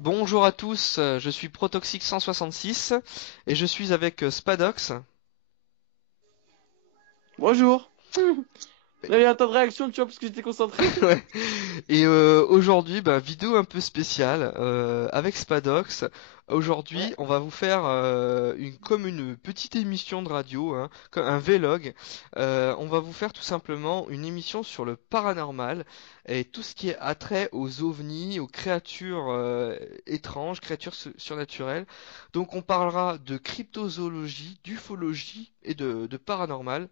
Bonjour à tous, je suis Protoxic 166 et je suis avec Spadox. Bonjour. Là, il y a un temps de réaction, tu vois, parce que j'étais concentré. Ouais. Et aujourd'hui, vidéo un peu spéciale avec Spadox. Aujourd'hui, Ouais. on va vous faire comme une petite émission de radio, hein, comme un vlog. On va vous faire tout simplement une émission sur le paranormal et tout ce qui est attrait aux ovnis, aux créatures étranges, créatures surnaturelles. Donc, on parlera de cryptozoologie, d'ufologie et de paranormal.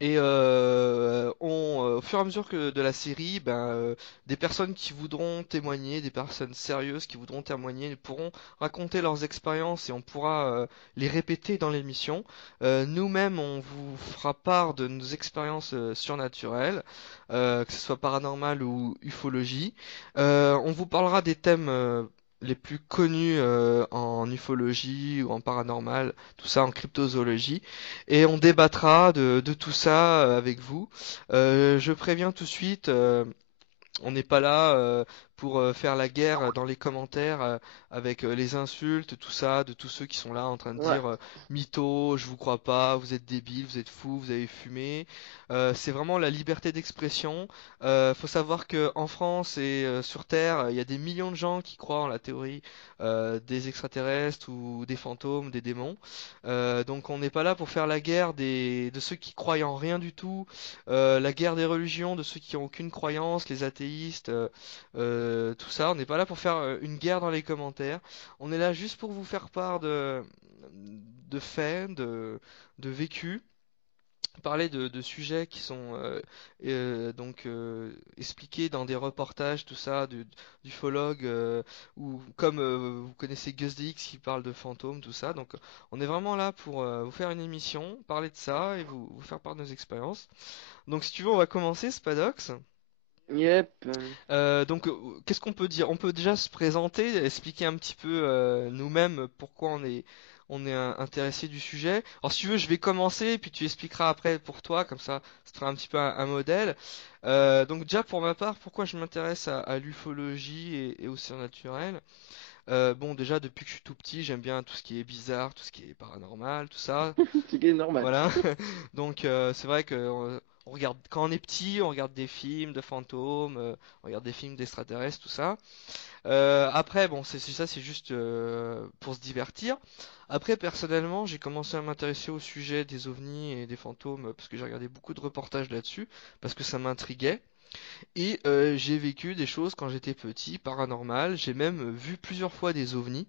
Et au fur et à mesure de la série, des personnes qui voudront témoigner, des personnes sérieuses qui voudront témoigner, pourront raconter leurs expériences et on pourra les répéter dans l'émission. Nous-mêmes, on vous fera part de nos expériences surnaturelles, que ce soit paranormal ou ufologie. On vous parlera des thèmes les plus connus en ufologie ou en paranormal, tout ça en cryptozoologie et on débattra de tout ça avec vous. Je préviens tout de suite, on n'est pas là pour faire la guerre dans les commentaires avec les insultes, tout ça, de tous ceux qui sont là en train de Ouais. dire mytho, je vous crois pas, vous êtes débile, vous êtes fou, vous avez fumé. C'est vraiment la liberté d'expression. Faut savoir que en France et sur Terre, il y a des millions de gens qui croient en la théorie des extraterrestres ou des fantômes, des démons. Donc on n'est pas là pour faire la guerre de ceux qui croient en rien du tout, la guerre des religions, de ceux qui ont aucune croyance, les athéistes, tout ça. On n'est pas là pour faire une guerre dans les commentaires. On est là juste pour vous faire part de faits, de vécus, parler de sujets qui sont expliqués dans des reportages, tout ça, d'ufologues, ou comme vous connaissez Gus DX qui parle de fantômes, tout ça. Donc on est vraiment là pour vous faire une émission, parler de ça et vous faire part de nos expériences. Donc si tu veux, on va commencer, Spadox. Yep. Qu'est-ce qu'on peut dire? On peut déjà se présenter, expliquer un petit peu nous-mêmes pourquoi on est intéressé du sujet. Alors, si tu veux, je vais commencer, puis tu expliqueras après pour toi, comme ça te fera un petit peu un modèle. Donc, déjà, pour ma part, pourquoi je m'intéresse à l'ufologie et au surnaturel? Bon, déjà, depuis que je suis tout petit, j'aime bien tout ce qui est bizarre, tout ce qui est paranormal, tout ça. C'est normal. Voilà. Donc c'est vrai que on regarde quand on est petit, on regarde des films de fantômes, on regarde des films d'extraterrestres, tout ça. Après, bon, c'est ça, c'est juste pour se divertir. Après, personnellement, j'ai commencé à m'intéresser au sujet des ovnis et des fantômes parce que j'ai regardé beaucoup de reportages là-dessus, parce que ça m'intriguait. Et j'ai vécu des choses quand j'étais petit, paranormales. J'ai même vu plusieurs fois des ovnis.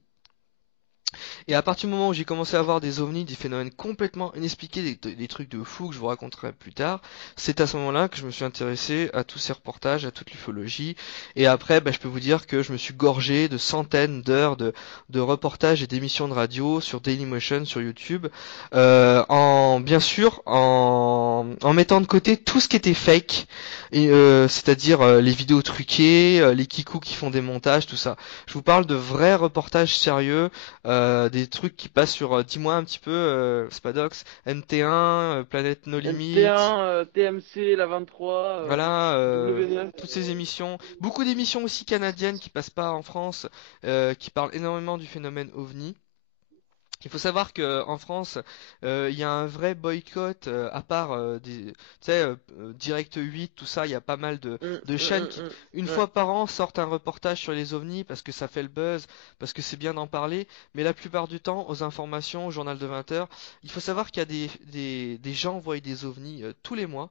Et à partir du moment où j'ai commencé à voir des ovnis, des phénomènes complètement inexpliqués, des trucs de fou que je vous raconterai plus tard, c'est à ce moment-là que je me suis intéressé à tous ces reportages, à toute l'ufologie. Et après, je peux vous dire que je me suis gorgé de centaines d'heures de reportages et d'émissions de radio sur Dailymotion, sur YouTube, bien sûr, en mettant de côté tout ce qui était fake, et c'est-à-dire les vidéos truquées, les kikous qui font des montages, tout ça. Je vous parle de vrais reportages sérieux, des trucs qui passent sur, dis-moi un petit peu, Spadox, NT1, Planète No Limit, NT1, TMC, la 23, voilà, W9. toutes ces émissions, beaucoup d'émissions aussi canadiennes qui passent pas en France, qui parlent énormément du phénomène OVNI. Il faut savoir que en France, il y a un vrai boycott à part tu sais, Direct 8, tout ça. Il y a pas mal de chaînes qui, une Ouais. fois par an, sortent un reportage sur les ovnis parce que ça fait le buzz, parce que c'est bien d'en parler. Mais la plupart du temps, aux informations, au journal de 20 heures, il faut savoir qu'il y a des gens voient des ovnis tous les mois.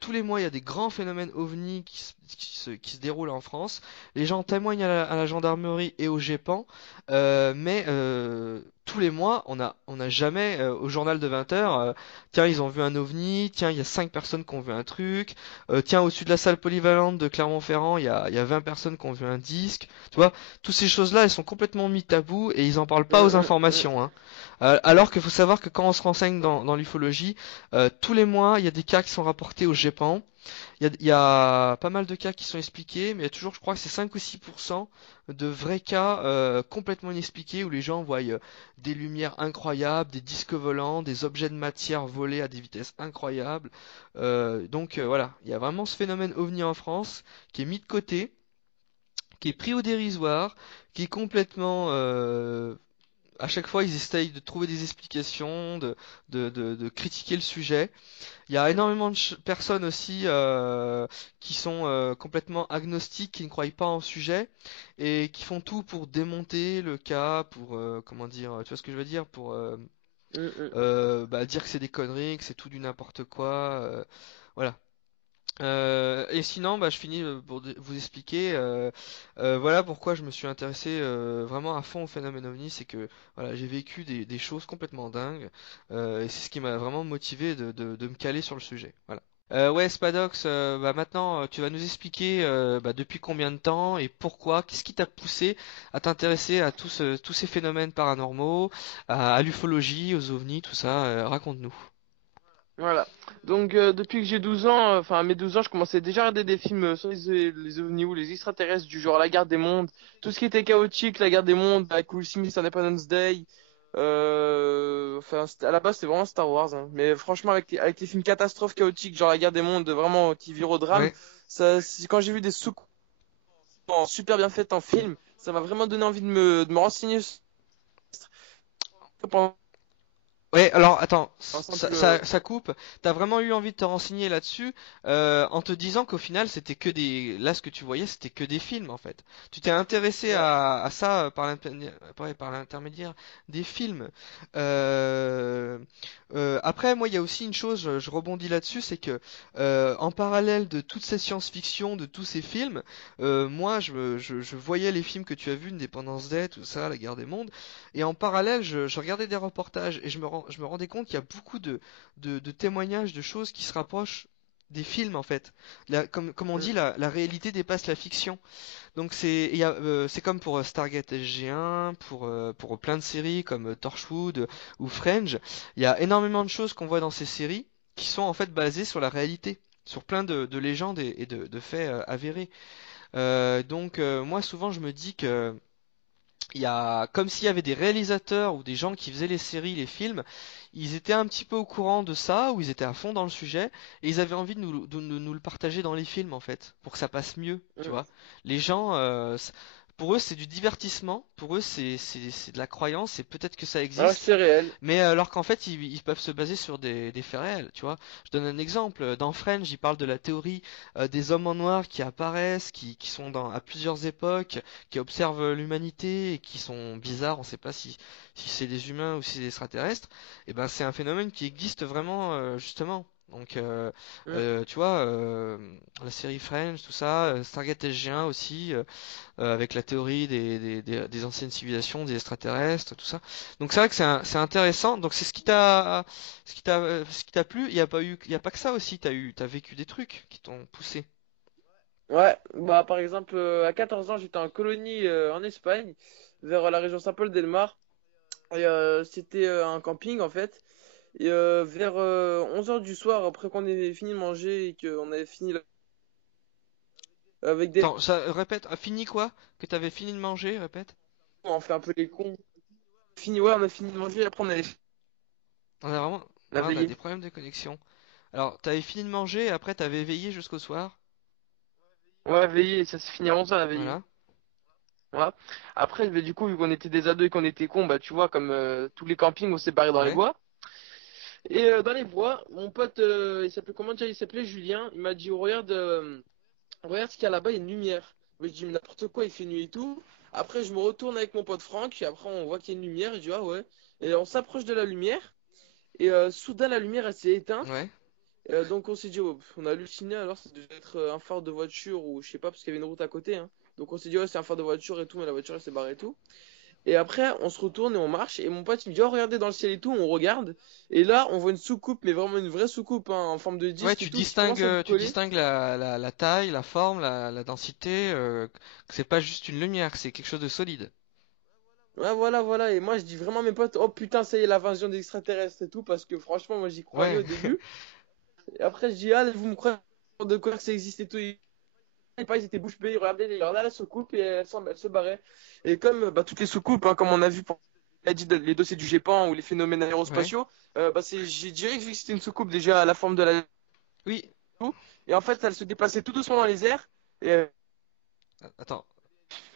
Tous les mois, il y a des grands phénomènes ovnis qui se déroulent en France. Les gens témoignent à la gendarmerie et au GEPAN, mais tous les mois, on n'a jamais au journal de 20 heures, tiens, ils ont vu un ovni, tiens, il y a 5 personnes qui ont vu un truc, tiens, au-dessus de la salle polyvalente de Clermont-Ferrand, il y a 20 personnes qui ont vu un disque. Tu vois, toutes ces choses-là, elles sont complètement mis tabou et ils en parlent pas aux informations, hein. Alors qu'il faut savoir que quand on se renseigne dans l'ufologie, tous les mois, il y a des cas qui sont rapportés au GEPAN. il y a pas mal de cas qui sont expliqués, mais il y a toujours, je crois que c'est 5 ou 6% de vrais cas complètement inexpliqués où les gens voient des lumières incroyables, des disques volants, des objets de matière volés à des vitesses incroyables. Donc voilà, il y a vraiment ce phénomène ovni en France qui est mis de côté, qui est pris au dérisoire, qui est complètement à chaque fois, ils essayent de trouver des explications, de critiquer le sujet. Il y a énormément de personnes aussi qui sont complètement agnostiques, qui ne croient pas en sujet et qui font tout pour démonter le cas, pour comment dire, tu vois ce que je veux dire, pour dire que c'est des conneries, que c'est tout du n'importe quoi, voilà. Et sinon, je finis pour vous expliquer, voilà pourquoi je me suis intéressé vraiment à fond au phénomène OVNI, c'est que voilà, j'ai vécu des choses complètement dingues, et c'est ce qui m'a vraiment motivé de me caler sur le sujet. Voilà. Ouais, Spadox, maintenant tu vas nous expliquer depuis combien de temps et pourquoi, qu'est-ce qui t'a poussé à t'intéresser à tous ces phénomènes paranormaux, à l'ufologie, aux ovnis, tout ça, raconte-nous. Voilà. Donc, depuis que j'ai 12 ans, enfin, à mes 12 ans, je commençais déjà à regarder des films sur les ovnis ou les extraterrestres, du genre La Guerre des Mondes, tout ce qui était chaotique, La Guerre des Mondes, avec Will Smith, Independence Day. Enfin, à la base, c'était vraiment Star Wars, hein. Mais franchement, avec les films catastrophes chaotiques, genre La Guerre des Mondes, vraiment, qui virent au drame, Ouais. quand j'ai vu des soucoupes super bien faites en film, ça m'a vraiment donné envie de me renseigner pendant Ouais, alors attends, un ça, simple. ça coupe. T'as vraiment eu envie de te renseigner là-dessus en te disant qu'au final c'était que des. Là, ce que tu voyais, c'était que des films en fait. Tu t'es intéressé Ouais. à ça par l'intermédiaire des films. Euh, Après, moi, il y a aussi une chose, je rebondis là-dessus, c'est que en parallèle de toute cette science-fiction, de tous ces films, moi, je voyais les films que tu as vus, Independence Day, tout ça, La Guerre des Mondes. Et en parallèle, je regardais des reportages et je me rendais compte qu'il y a beaucoup de témoignages, de choses qui se rapprochent des films en fait. Comme on dit, la réalité dépasse la fiction. Donc c'est comme pour Stargate SG1, pour plein de séries comme Torchwood ou Fringe. Il y a énormément de choses qu'on voit dans ces séries qui sont en fait basées sur la réalité, sur plein de légendes et de faits avérés. Donc moi souvent je me dis que il y a comme s'il y avait des réalisateurs ou des gens qui faisaient les séries, les films, ils étaient un petit peu au courant de ça, ou ils étaient à fond dans le sujet, et ils avaient envie de nous le partager dans les films en fait, pour que ça passe mieux, tu vois. Les gens, pour eux c'est du divertissement, pour eux c'est de la croyance, et peut-être que ça Ah, existe, c'est réel. mais alors qu'en fait ils peuvent se baser sur des faits réels, tu vois. Je donne un exemple, dans Fringe, ils parlent de la théorie des hommes en noir qui apparaissent, qui sont à plusieurs époques, qui observent l'humanité et qui sont bizarres, on ne sait pas si c'est des humains ou si c'est des extraterrestres, et ben c'est un phénomène qui existe vraiment justement. Donc tu vois, la série Fringe, tout ça, Stargate SG1 aussi, avec la théorie des anciennes civilisations, des extraterrestres, tout ça. Donc c'est vrai que c'est intéressant. Donc c'est ce qui t'a plu. Il y a pas que ça aussi. T'as vécu des trucs qui t'ont poussé. Ouais, bah par exemple, à 14 ans, j'étais en colonie en Espagne, vers la région Saint-Paul del Mar. Et c'était un camping en fait. Et vers 11 heures du soir, après qu'on ait fini de manger et qu'on avait fini avec des. Attends, ça répète. Fini quoi? Que t'avais fini de manger, répète. On fait un peu les cons. Ouais, on a fini de manger, après On a vraiment, on a ouais, on a veillé. des problèmes de connexion. Alors, t'avais fini de manger, et après t'avais veillé jusqu'au soir. Ouais, veillé, ça s'est fini à 11 heures, on a veillé. Voilà. Voilà. Après, bah, du coup, vu qu'on était des ados et qu'on était cons, bah tu vois, comme tous les campings, on s'est barré dans les Ouais. bois. Et dans les bois, mon pote, il s'appelait comment déjà? Il s'appelait Julien. Il m'a dit, oh, regarde ce qu'il y a là-bas, il y a une lumière. Mais je dis, mais n'importe quoi, il fait nuit et tout. Après, je me retourne avec mon pote Franck, et après, on voit qu'il y a une lumière, et je dis, ah ouais. Et on s'approche de la lumière, et soudain, la lumière, elle s'est éteinte. Ouais. Donc, on s'est dit, oh, on a halluciné, alors ça devait être un phare de voiture, ou je sais pas, parce qu'il y avait une route à côté, hein. Donc, on s'est dit, ouais, c'est un phare de voiture et tout, mais la voiture, elle s'est barrée et tout. Et après, on se retourne et on marche. Et mon pote, il me dit, oh, regardez dans le ciel et tout. On regarde. Et là, on voit une soucoupe, mais vraiment une vraie soucoupe, hein, en forme de Ouais, disque et tout, qui commence à tu décoller. distingues la taille, la forme, la densité, que c'est pas juste une lumière, que c'est quelque chose de solide. Ouais, voilà, voilà. Et moi, je dis vraiment à mes potes, oh putain, ça y est, l'invasion des extraterrestres et tout. Parce que franchement, moi, j'y croyais Ouais. au début. Et après, je dis, ah, vous me croyez? de quoi que ça existait tout. Ils étaient bouche bée, ils regardaient la soucoupe et elle se barrait. Et comme bah, toutes les soucoupes, hein, comme on a vu pour les dossiers du GEPAN ou les phénomènes Ouais. aérospatiaux, bah, j'ai direct vu que c'était une soucoupe déjà à la forme de la Oui. et en fait elle se déplaçait tout doucement dans les airs et Attends.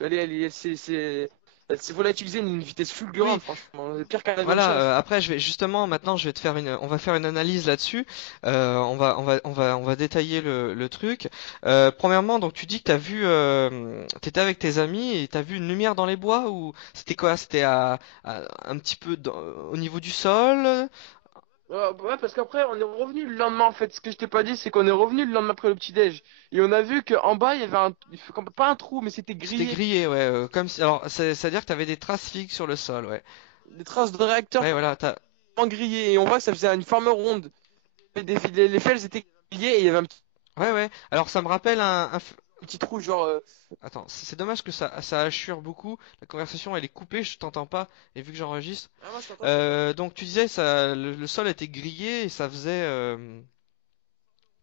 elle s'est volatilisée à une vitesse Oui. fulgurante, franchement, pire qu'un avion de Voilà, chasse. après maintenant je vais te faire on va faire une analyse là-dessus. On va détailler le truc. Premièrement, donc tu dis que t'étais avec tes amis et t'as vu une lumière dans les bois ou c'était quoi? C'était un petit peu au niveau du sol? Ouais, parce qu'après, on est revenu le lendemain, en fait. Ce que je t'ai pas dit, c'est qu'on est revenu le lendemain après le petit-déj. Et on a vu qu'en bas, il y avait pas un trou, mais c'était C'était grillé. grillé, ouais. Comme si, alors, c'est-à-dire que t'avais des traces fixes sur le sol, ouais. Des traces de réacteurs Ouais, voilà. complètement grillées. Et on voit que ça faisait une forme ronde. Les fers, elles étaient grillées et il y avait Ouais, ouais. Alors ça me rappelle petit trou, genre. Attends, c'est dommage que ça assure beaucoup. La conversation elle est coupée, je t'entends pas. Et vu que j'enregistre, Ah, moi, je t'entends, je t'entends. donc tu disais le sol était grillé et ça faisait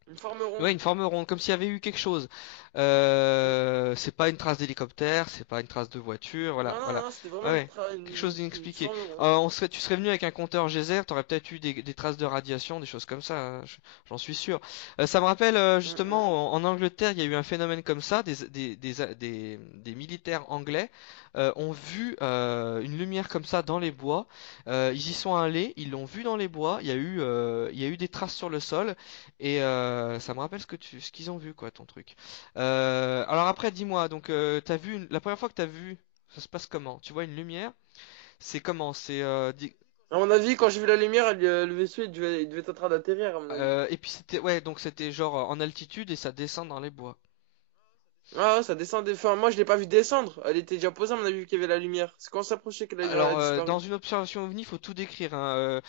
Une forme ouais ronde. une forme ronde, comme s'il y avait eu quelque chose. C'est pas une trace d'hélicoptère, c'est pas une trace de voiture, voilà, voilà. Non, c'était vraiment Ouais, ouais. Quelque chose une d'inexpliqué. forme ronde. Tu serais venu avec un compteur geyser, t'aurais peut-être eu des traces de radiation, des choses comme ça, hein, j'en suis sûr. Ça me rappelle Hum, hum. justement en Angleterre, il y a eu un phénomène comme ça, des militaires anglais ont vu une lumière comme ça dans les bois. Ils y sont allés, ils l'ont vu dans les bois. Il y a eu des traces sur le sol et ça me rappelle ce qu'ils ont vu quoi, ton truc. Alors après, dis-moi, donc la première fois que t'as vu, ça se passe comment? Tu vois une lumière? C'est comment? À mon avis, quand j'ai vu la lumière, le vaisseau, il devait être en train d'atterrir, à mon avis. et puis donc c'était genre en altitude et ça descend dans les bois. Ah, ouais, ça descendait. Enfin, moi, je l'ai pas vu descendre. Elle était déjà posée, on a vu qu'il y avait la lumière. C'est quand on s'approchait que la lumière Alors a disparu. dans une observation OVNI, il faut tout décrire, hein,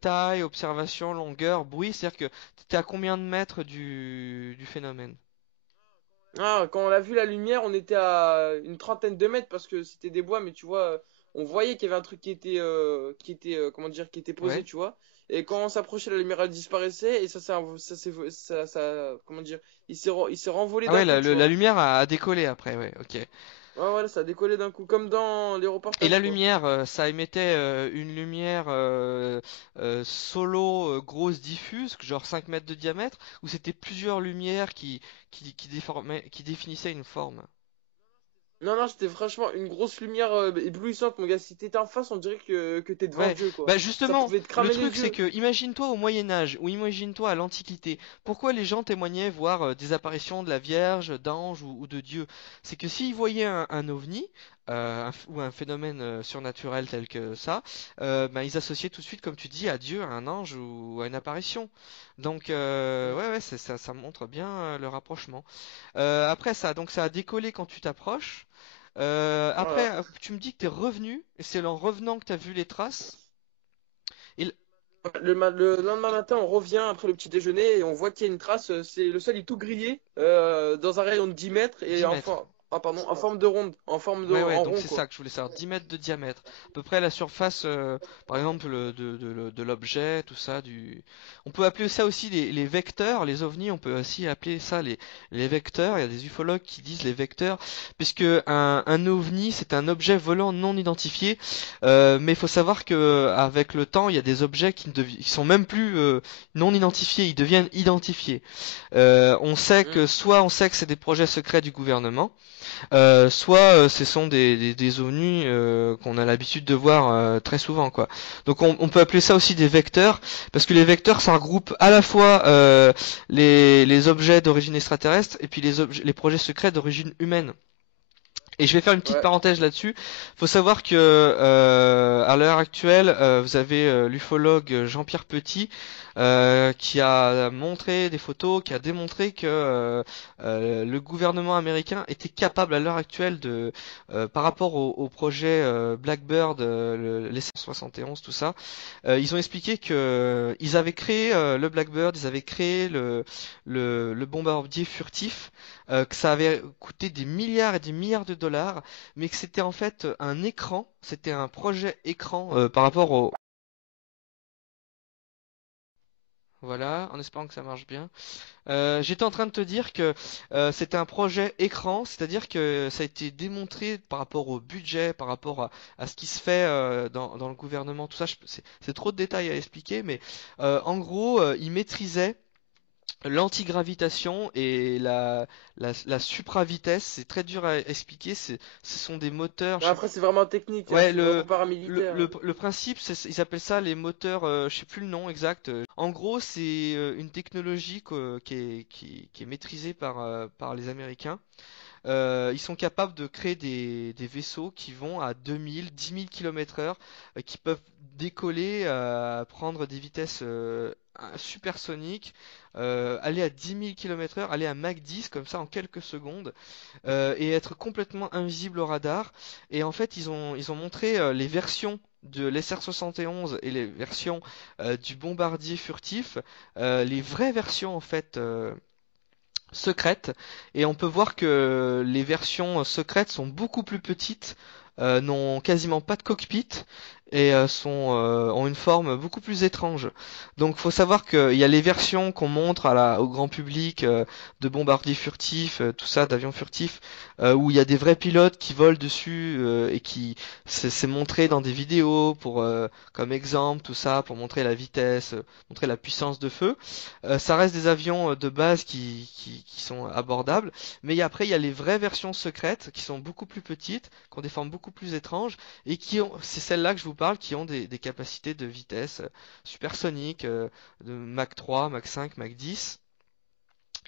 taille, observation, longueur, bruit. C'est-à-dire que t'es à combien de mètres du phénomène? Ah, quand on a vu la lumière, on était à une trentaine de mètres parce que c'était des bois, mais tu vois, on voyait qu'il y avait un truc comment dire, qui était posé, Ouais. tu vois. Et quand on s'approchait, la lumière elle disparaissait et comment dire, il s'est renvolé Ah d'un ouais, coup, tu la vois. lumière a décollé après, ouais, ok. Ouais, voilà, ça a décollé d'un coup, comme dans les Et la reportages, quoi. lumière, ça émettait une lumière solo, grosse, diffuse, genre 5 mètres de diamètre, ou c'était plusieurs lumières qui définissaient une forme? Non, c'était franchement une grosse lumière éblouissante, mon gars. Si t'étais en face, on dirait que t'es devant Ouais, Dieu, quoi. bah Ça justement, pouvait te le cramer truc les c'est yeux. que imagine-toi au Moyen Âge ou imagine-toi à l'Antiquité. Pourquoi les gens témoignaient voir des apparitions de la Vierge, d'anges ou de Dieu? C'est que s'ils voyaient un ovni ou un phénomène surnaturel tel que ça, ben, ils associaient tout de suite, comme tu dis, à Dieu, à un ange ou à une apparition. Donc Mm. ouais, ça montre bien le rapprochement. Après ça, donc ça a décollé quand tu t'approches. Voilà. Tu me dis que t'es revenu, et c'est en revenant que t'as vu les traces. Et Le lendemain matin, on revient après le petit déjeuner et on voit qu'il y a une trace. C'est le sol est tout grillé dans un rayon de 10 mètres et 10 mètres. en forme de ronde, Ouais, ouais, en donc rond, c'est ça quoi. que je voulais savoir. 10 mètres de diamètre. À peu près la surface, par exemple, de l'objet, tout ça. On peut appeler ça aussi les vecteurs, les ovnis, on peut aussi appeler ça les vecteurs. Il y a des ufologues qui disent les vecteurs, puisque un ovni, c'est un objet volant non identifié. Mais il faut savoir que avec le temps, il y a des objets qui sont même plus non identifiés, ils deviennent identifiés. On sait Mm. que soit on sait que c'est des projets secrets du gouvernement. Soit ce sont des ovnis qu'on a l'habitude de voir très souvent quoi. Donc on peut appeler ça aussi des vecteurs parce que les vecteurs ça regroupe à la fois les objets d'origine extraterrestre et puis les projets secrets d'origine humaine. Et je vais faire une petite Ouais. parenthèse là-dessus. Faut savoir que à l'heure actuelle, vous avez l'ufologue Jean-Pierre Petit qui a montré des photos, qui a démontré que le gouvernement américain était capable à l'heure actuelle par rapport au projet Blackbird, les 171, tout ça, ils ont expliqué que ils avaient créé le Blackbird, ils avaient créé le bombardier furtif que ça avait coûté des milliards et des milliards de dollars, mais que c'était en fait un écran, c'était un projet écran par rapport au... Voilà, en espérant que ça marche bien. J'étais en train de te dire que c'était un projet écran, c'est-à-dire que ça a été démontré par rapport au budget, par rapport à ce qui se fait dans le gouvernement, tout ça. C'est trop de détails à expliquer, mais en gros, ils maîtrisaient l'antigravitation et la supravitesse. C'est très dur à expliquer. Ce sont des moteurs. Mais après, c'est vraiment technique, hein, Ouais, c'est vraiment paramilitaire, hein. le principe, ils appellent ça les moteurs, je sais plus le nom exact. En gros, c'est une technologie qui est maîtrisée par les Américains. Ils sont capables de créer des vaisseaux qui vont à 2000, 10 000 km/h, qui peuvent décoller, prendre des vitesses supersoniques, aller à 10 000 km/h, aller à Mach 10 comme ça en quelques secondes, et être complètement invisible au radar. Et en fait, ils ont montré les versions de l'SR-71 et les versions du bombardier furtif, les vraies versions en fait. Secrètes, et on peut voir que les versions secrètes sont beaucoup plus petites, n'ont quasiment pas de cockpit et ont une forme beaucoup plus étrange. Donc faut savoir qu'il y a les versions qu'on montre au grand public de bombardiers furtifs, tout ça, d'avions furtifs, où il y a des vrais pilotes qui volent dessus et qui c'est montré dans des vidéos pour comme exemple, tout ça, pour montrer la vitesse, montrer la puissance de feu. Ça reste des avions de base qui sont abordables, mais après il y a les vraies versions secrètes qui sont beaucoup plus petites, qui ont des formes beaucoup plus étranges et c'est celles-là que je vous parle, qui ont des capacités de vitesse supersoniques, de Mach 3, Mach 5, Mach 10,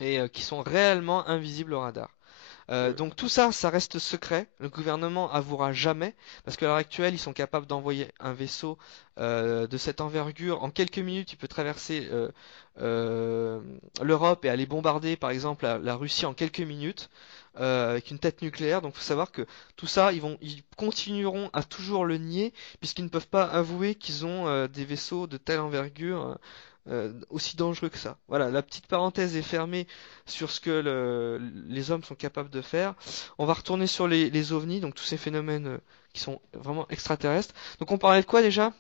et qui sont réellement invisibles au radar. Ouais. Donc tout ça, ça reste secret. Le gouvernement avouera jamais, parce qu'à l'heure actuelle, ils sont capables d'envoyer un vaisseau de cette envergure. En quelques minutes, il peut traverser euh, l'Europe et aller bombarder, par exemple, la Russie en quelques minutes. Avec une tête nucléaire, donc il faut savoir que tout ça, ils continueront à toujours le nier, puisqu'ils ne peuvent pas avouer qu'ils ont des vaisseaux de telle envergure, aussi dangereux que ça. Voilà, la petite parenthèse est fermée sur ce que les hommes sont capables de faire. On va retourner sur les ovnis, donc tous ces phénomènes qui sont vraiment extraterrestres. Donc on parlait de quoi déjà?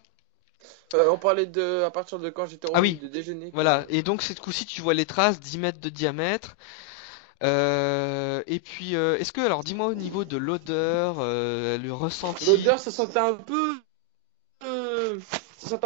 On parlait à partir de quand j'étais Ah revenu oui, de déjeuner, voilà. quoi. Et donc cette coup-ci, tu vois les traces, 10 mètres de diamètre. Et puis, est-ce que, alors dis-moi au niveau de l'odeur, le ressenti. L'odeur, euh, ça sentait un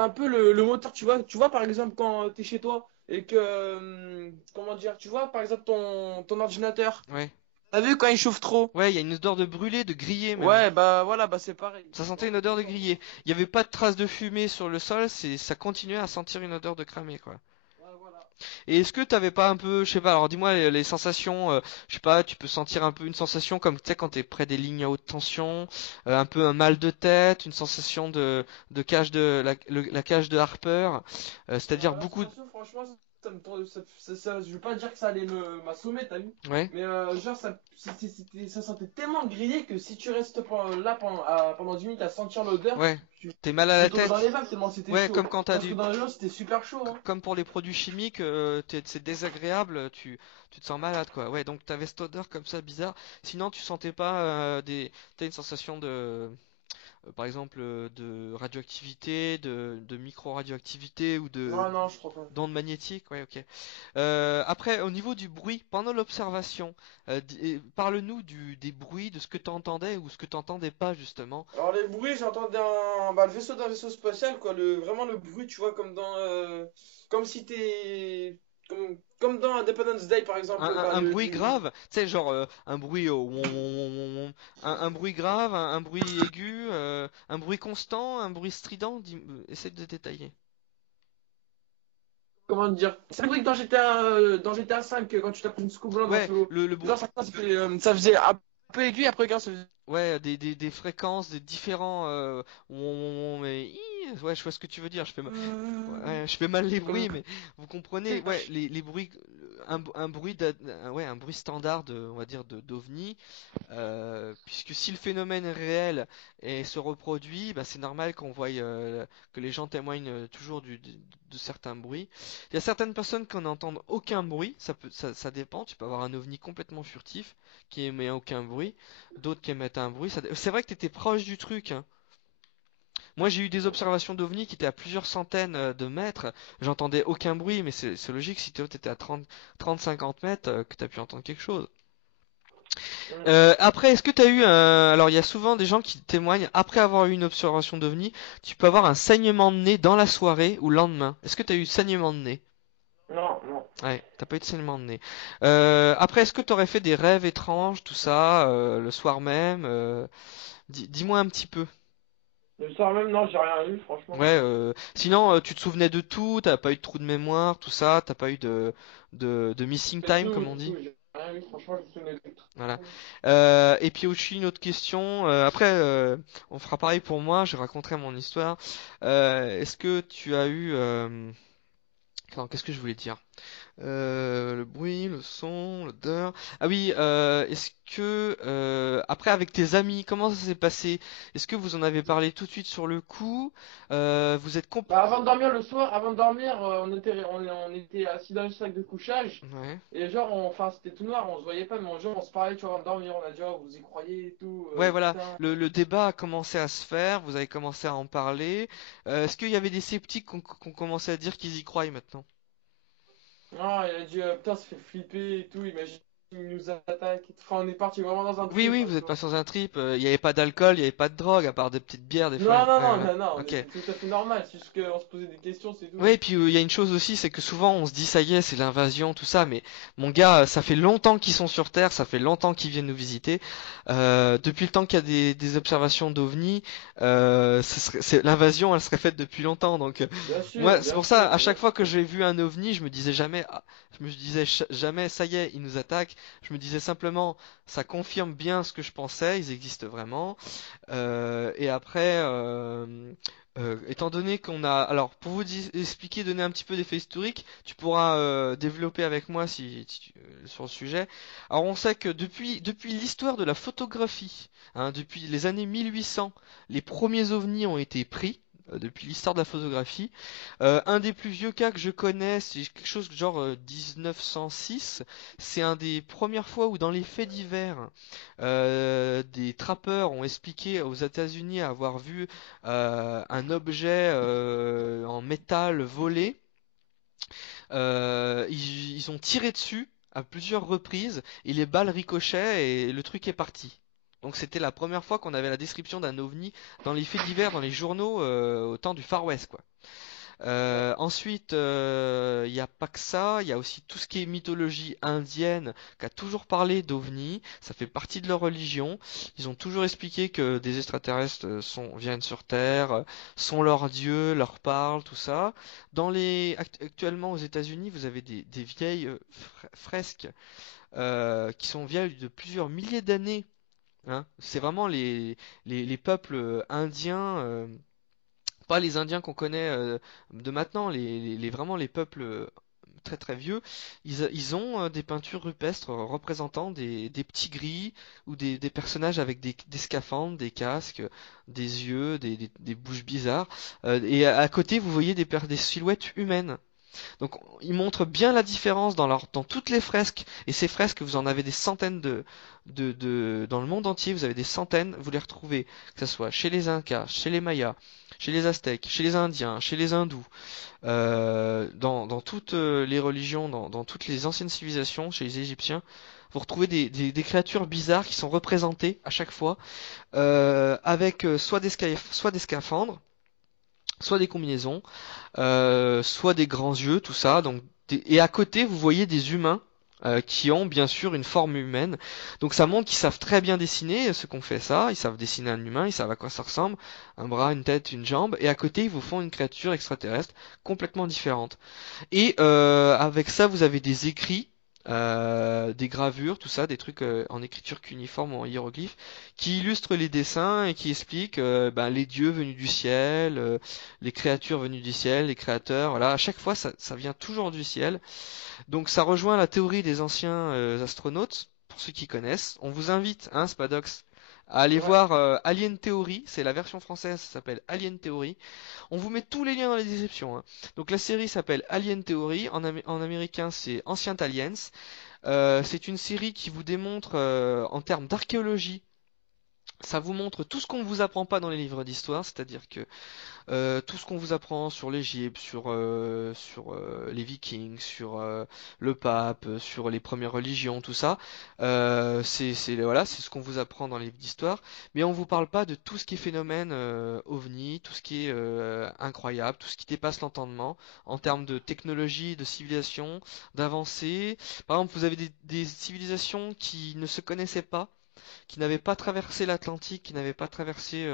peu le moteur, tu vois, par exemple, quand t'es chez toi et que, comment dire, tu vois, par exemple, ton ordinateur, Ouais. t'as vu quand il chauffe trop? Ouais, il y a une odeur de brûlé, de grillé même. Ouais, bah voilà, bah c'est pareil. Ça sentait Dans une le odeur de sens. grillé. Il n'y avait pas de traces de fumée sur le sol, ça continuait à sentir une odeur de cramé, quoi. Ouais, voilà. Et est-ce que t'avais pas un peu, je sais pas, alors dis-moi les sensations, je sais pas, tu peux sentir un peu une sensation comme tu sais quand t'es près des lignes à haute tension, un peu un mal de tête, une sensation de cage la cage de Harper, c'est-à-dire La beaucoup, sensation, franchement, ça me tourne, je veux pas dire que ça allait m'assommer, t'as vu? ouais, Mais genre, ça sentait tellement grillé que si tu restes là pendant 10 minutes à sentir l'odeur, ouais, tu, t'es mal à tu peux la tomber dans les tête, vagues tellement c'était ouais, chaud. comme quand t'as Parce que du, dans les gens, c'était super chaud, hein. comme pour les produits chimiques, c'est désagréable, tu te sens malade, quoi. Ouais, donc t'avais cette odeur comme ça bizarre. Sinon, tu sentais pas t'as une sensation par exemple, de radioactivité, de micro-radioactivité ou de Non, non, je crois pas. d'ondes magnétiques, ouais, ok. Après, au niveau du bruit, pendant l'observation, parle-nous des bruits, de ce que tu entendais ou ce que tu entendais pas, justement. Alors les bruits, j'entendais le vaisseau d'un vaisseau spatial, quoi. Vraiment le bruit, tu vois, comme si t'es, comme dans Independence Day, par Un, exemple. un- un bruit grave, tu sais, genre un bruit un bruit grave, un bruit aigu, un bruit constant, un bruit strident, essaie de détailler. Comment dire? C'est le bruit que dans GTA 5, quand tu tapes une scoop blanc dans Ouais, l'eau. le bruit. Genre, ça faisait un peu aigu, après, quand ça faisait. Ouais, des fréquences, des différents. Mais ouais, je vois ce que tu veux dire. Ouais, je fais mal les bruits, Comme. mais vous comprenez. Ouais, les bruits, un bruit, ouais, un bruit standard, on va dire, d'ovni. Puisque si le phénomène est réel et se reproduit, bah, c'est normal qu'on voie que les gens témoignent toujours de certains bruits. Il y a certaines personnes qui n'entendent aucun bruit. Ça dépend. Tu peux avoir un ovni complètement furtif qui émet aucun bruit, d'autres qui émettent un bruit. C'est vrai que tu étais proche du truc, hein. Moi, j'ai eu des observations d'ovnis qui étaient à plusieurs centaines de mètres. J'entendais aucun bruit, mais c'est logique si toi t'étais à 30-50 mètres que t'as pu entendre quelque chose. Mm. Après, est-ce que t'as eu un... Alors, il y a souvent des gens qui témoignent, après avoir eu une observation d'ovni, tu peux avoir un saignement de nez dans la soirée ou le lendemain. Est-ce que t'as eu saignement de nez? Non, non. Ouais, t'as pas eu de saignement de nez. Après, est-ce que t'aurais fait des rêves étranges, tout ça, le soir même dis-moi un petit peu. Le soir même, non, j'ai rien eu, franchement. Ouais, sinon, tu te souvenais de tout, t'as pas eu de trou de mémoire, tout ça, t'as pas eu de missing time, comme on De tout, dit. j'ai rien eu, franchement, je me souvenais de Voilà. tout. Et puis aussi une autre question. Après, on fera pareil pour moi. Je raconterai mon histoire. Est-ce que tu as eu... attends, qu'est-ce que je voulais dire? Le bruit, le son, l'odeur. Ah oui, est-ce que après avec tes amis, comment ça s'est passé? Est-ce que vous en avez parlé tout de suite sur le coup? Vous êtes Bah, avant de dormir le soir, avant de dormir, on était assis dans le sac de couchage. ouais. Et genre, enfin, c'était tout noir, on se voyait pas, mais genre, on se parlait, tu vois, avant de dormir, on a dit, oh, vous y croyez et tout, Ouais, voilà, putain. le débat a commencé à se faire, vous avez commencé à en parler. Est-ce qu'il y avait des sceptiques qui ont commencé à dire qu'ils y croient maintenant? Non, il a dit, putain, ça fait flipper et tout, imagine, il nous attaque. Enfin, on est parti vraiment dans un Oui, trip, oui, hein, vous tu êtes pas vois. sans un trip. Il n'y avait pas d'alcool, il n'y avait pas de drogue, à part des petites bières des fois. Non, non, Ouais, non, voilà. non, non, on Ok. était tout à fait normal, c'est juste qu'on se posait des questions, c'est tout. Ouais, et puis il y a une chose aussi, c'est que souvent on se dit ça y est, c'est l'invasion, tout ça, mais mon gars, ça fait longtemps qu'ils sont sur Terre, ça fait longtemps qu'ils viennent nous visiter. Depuis le temps qu'il y a des observations d'OVNI, l'invasion, elle serait faite depuis longtemps. Donc moi, c'est Bien pour ça, sûr, à bien chaque fois que sûr. j'ai vu un OVNI, je me disais jamais, je me disais jamais, ça y est, ils nous attaquent. Je me disais simplement, ça confirme bien ce que je pensais, ils existent vraiment. Et après, étant donné qu'on a, alors pour vous expliquer, donner un petit peu d'effet historique, tu pourras développer avec moi sur le sujet. Alors on sait que depuis l'histoire de la photographie, hein, depuis les années 1800, les premiers ovnis ont été pris. Depuis l'histoire de la photographie. Un des plus vieux cas que je connais, c'est quelque chose genre 1906. C'est un des premières fois où dans les faits divers, des trappeurs ont expliqué aux États-Unis avoir vu un objet en métal volé. Ils ont tiré dessus à plusieurs reprises et les balles ricochaient et le truc est parti. Donc c'était la première fois qu'on avait la description d'un ovni dans les faits divers, dans les journaux au temps du Far West, quoi. Ensuite, il n'y a pas que ça, il y a aussi tout ce qui est mythologie indienne qui a toujours parlé d'ovnis, ça fait partie de leur religion. Ils ont toujours expliqué que des extraterrestres viennent sur Terre, sont leurs dieux, leur parlent, tout ça. Actuellement aux États-Unis, vous avez des vieilles fresques qui sont vieilles de plusieurs milliers d'années. Hein. C'est vraiment les peuples indiens. Pas les Indiens qu'on connaît de maintenant, vraiment les peuples très très vieux, ils ont des peintures rupestres représentant des petits gris ou des personnages avec des scaphandres, des casques, des yeux, des bouches bizarres. Et à côté, vous voyez des silhouettes humaines. Donc ils montrent bien la différence dans toutes les fresques. Et ces fresques, vous en avez des centaines dans le monde entier. Vous avez des centaines. Vous les retrouvez, que ce soit chez les Incas, chez les Mayas, chez les Aztèques, chez les Indiens, chez les Hindous, dans toutes les religions, dans toutes les anciennes civilisations, chez les Égyptiens. Vous retrouvez des créatures bizarres qui sont représentées à chaque fois avec soit des scaphandres, soit des combinaisons, soit des grands yeux, tout ça. Donc, et à côté, vous voyez des humains qui ont bien sûr une forme humaine. Donc ça montre qu'ils savent très bien dessiner, ceux qu'on fait ça. Ils savent dessiner un humain, ils savent à quoi ça ressemble, un bras, une tête, une jambe. Et à côté, ils vous font une créature extraterrestre complètement différente. Et avec ça, vous avez des écrits. Des gravures, tout ça, des trucs en écriture cuniforme ou en hiéroglyphe, qui illustrent les dessins et qui expliquent ben, les dieux venus du ciel, les créatures venues du ciel, les créateurs. Voilà, à chaque fois, ça vient toujours du ciel. Donc ça rejoint la théorie des anciens astronautes, pour ceux qui connaissent. On vous invite, hein, Spadox, à aller Ouais. voir Alien Theory, c'est la version française, ça s'appelle Alien Theory. On vous met tous les liens dans les descriptions. Hein. Donc la série s'appelle Alien Theory, en américain c'est Ancient Aliens. C'est une série qui vous démontre en termes d'archéologie Ça vous montre tout ce qu'on ne vous apprend pas dans les livres d'histoire, c'est-à-dire que tout ce qu'on vous apprend sur l'Égypte, sur les Vikings, sur le pape, sur les premières religions, tout ça, voilà, c'est ce qu'on vous apprend dans les livres d'histoire. Mais on vous parle pas de tout ce qui est phénomène ovni, tout ce qui est incroyable, tout ce qui dépasse l'entendement en termes de technologie, de civilisation, d'avancée. Par exemple, vous avez des civilisations qui ne se connaissaient pas, qui n'avaient pas traversé l'Atlantique, qui n'avaient pas traversé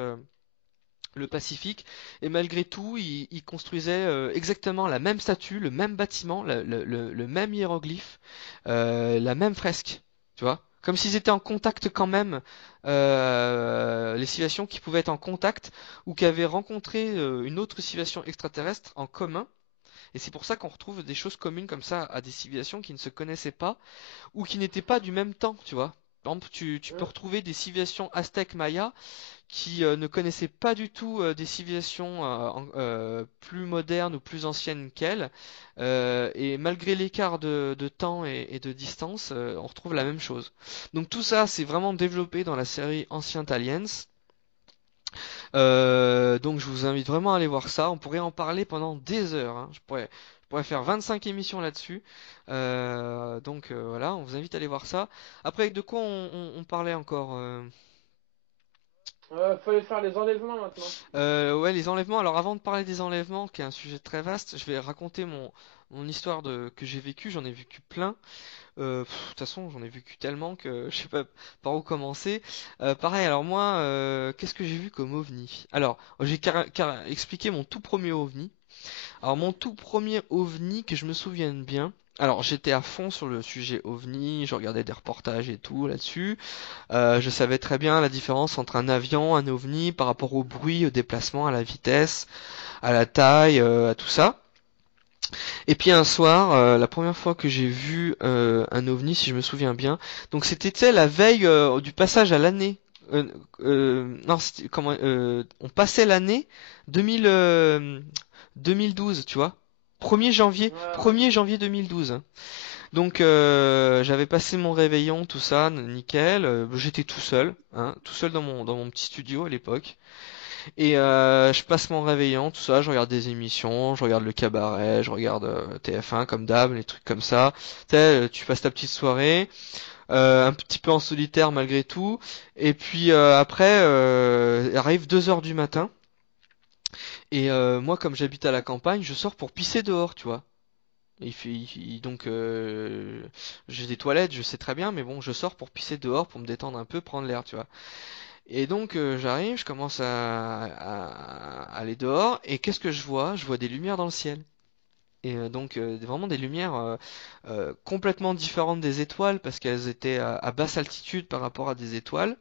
le Pacifique, et malgré tout, ils construisaient exactement la même statue, le même bâtiment, le même hiéroglyphe, la même fresque, tu vois? Comme s'ils étaient en contact quand même, les civilisations qui pouvaient être en contact ou qui avaient rencontré une autre civilisation extraterrestre en commun. Et c'est pour ça qu'on retrouve des choses communes comme ça à des civilisations qui ne se connaissaient pas ou qui n'étaient pas du même temps, tu vois. Par exemple, tu peux Mm. retrouver des civilisations aztèques mayas qui ne connaissaient pas du tout des civilisations plus modernes ou plus anciennes qu'elles. Et malgré l'écart de temps et de distance, on retrouve la même chose. Donc tout ça, c'est vraiment développé dans la série Ancient Aliens. Donc je vous invite vraiment à aller voir ça. On pourrait en parler pendant des heures, hein. Je pourrais faire 25 émissions là-dessus. Voilà, on vous invite à aller voir ça. Après, de quoi on parlait encore Fallait faire les enlèvements maintenant. Ouais, les enlèvements. Alors avant de parler des enlèvements, qui est un sujet très vaste, je vais raconter mon histoire que j'ai vécue. J'en ai vécu plein. De toute façon, j'en ai vécu tellement que je sais pas par où commencer. Pareil, alors moi, qu'est-ce que j'ai vu comme ovni? Alors, j'ai expliqué mon tout premier ovni. Alors mon tout premier ovni que je me souvienne bien. Alors j'étais à fond sur le sujet ovni, je regardais des reportages et tout là-dessus. Je savais très bien la différence entre un avion, un ovni par rapport au bruit, au déplacement, à la vitesse, à la taille, à tout ça. Et puis un soir, la première fois que j'ai vu un ovni, si je me souviens bien, donc c'était tu sais, la veille du passage à l'année. Non, on passait l'année 2000, 2012, tu vois. 1er janvier, Ouais, ouais. 1er janvier 2012. Donc j'avais passé mon réveillon, tout ça, nickel. J'étais tout seul, hein, tout seul dans mon petit studio à l'époque. Et je passe mon réveillon, tout ça, je regarde des émissions, je regarde le cabaret, je regarde TF1 comme d'hab, les trucs comme ça. Tu sais, tu passes ta petite soirée, un petit peu en solitaire malgré tout. Et puis après, arrive 2 heures du matin. Et moi, comme j'habite à la campagne, je sors pour pisser dehors, tu vois. Donc j'ai des toilettes, je sais très bien, mais bon, je sors pour pisser dehors, pour me détendre un peu, prendre l'air, tu vois. Et donc j'arrive, je commence à aller dehors, et qu'est-ce que je vois? Je vois des lumières dans le ciel. Et donc vraiment des lumières complètement différentes des étoiles, parce qu'elles étaient à basse altitude par rapport à des étoiles.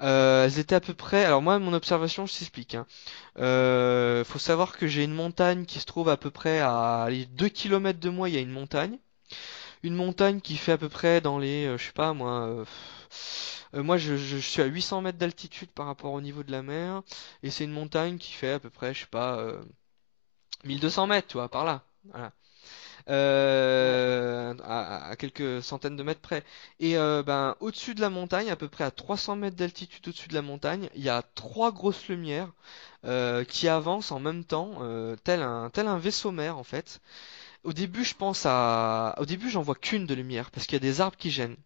Elles étaient à peu près. Alors moi, mon observation, je t'explique, hein. Faut savoir que j'ai une montagne qui se trouve à peu près à allez, 2 km de moi. Il y a une montagne. Une montagne qui fait à peu près dans les, je sais pas moi. Moi, je suis à 800 mètres d'altitude par rapport au niveau de la mer, et c'est une montagne qui fait à peu près, je sais pas, 1200 mètres, tu vois, par là. Voilà. Ouais. À quelques centaines de mètres près. Et ben, au-dessus de la montagne, à peu près à 300 mètres d'altitude au-dessus de la montagne, il y a trois grosses lumières qui avancent en même temps, tel un vaisseau mère en fait. Au début, j'en vois qu'une de lumière parce qu'il y a des arbres qui gênent.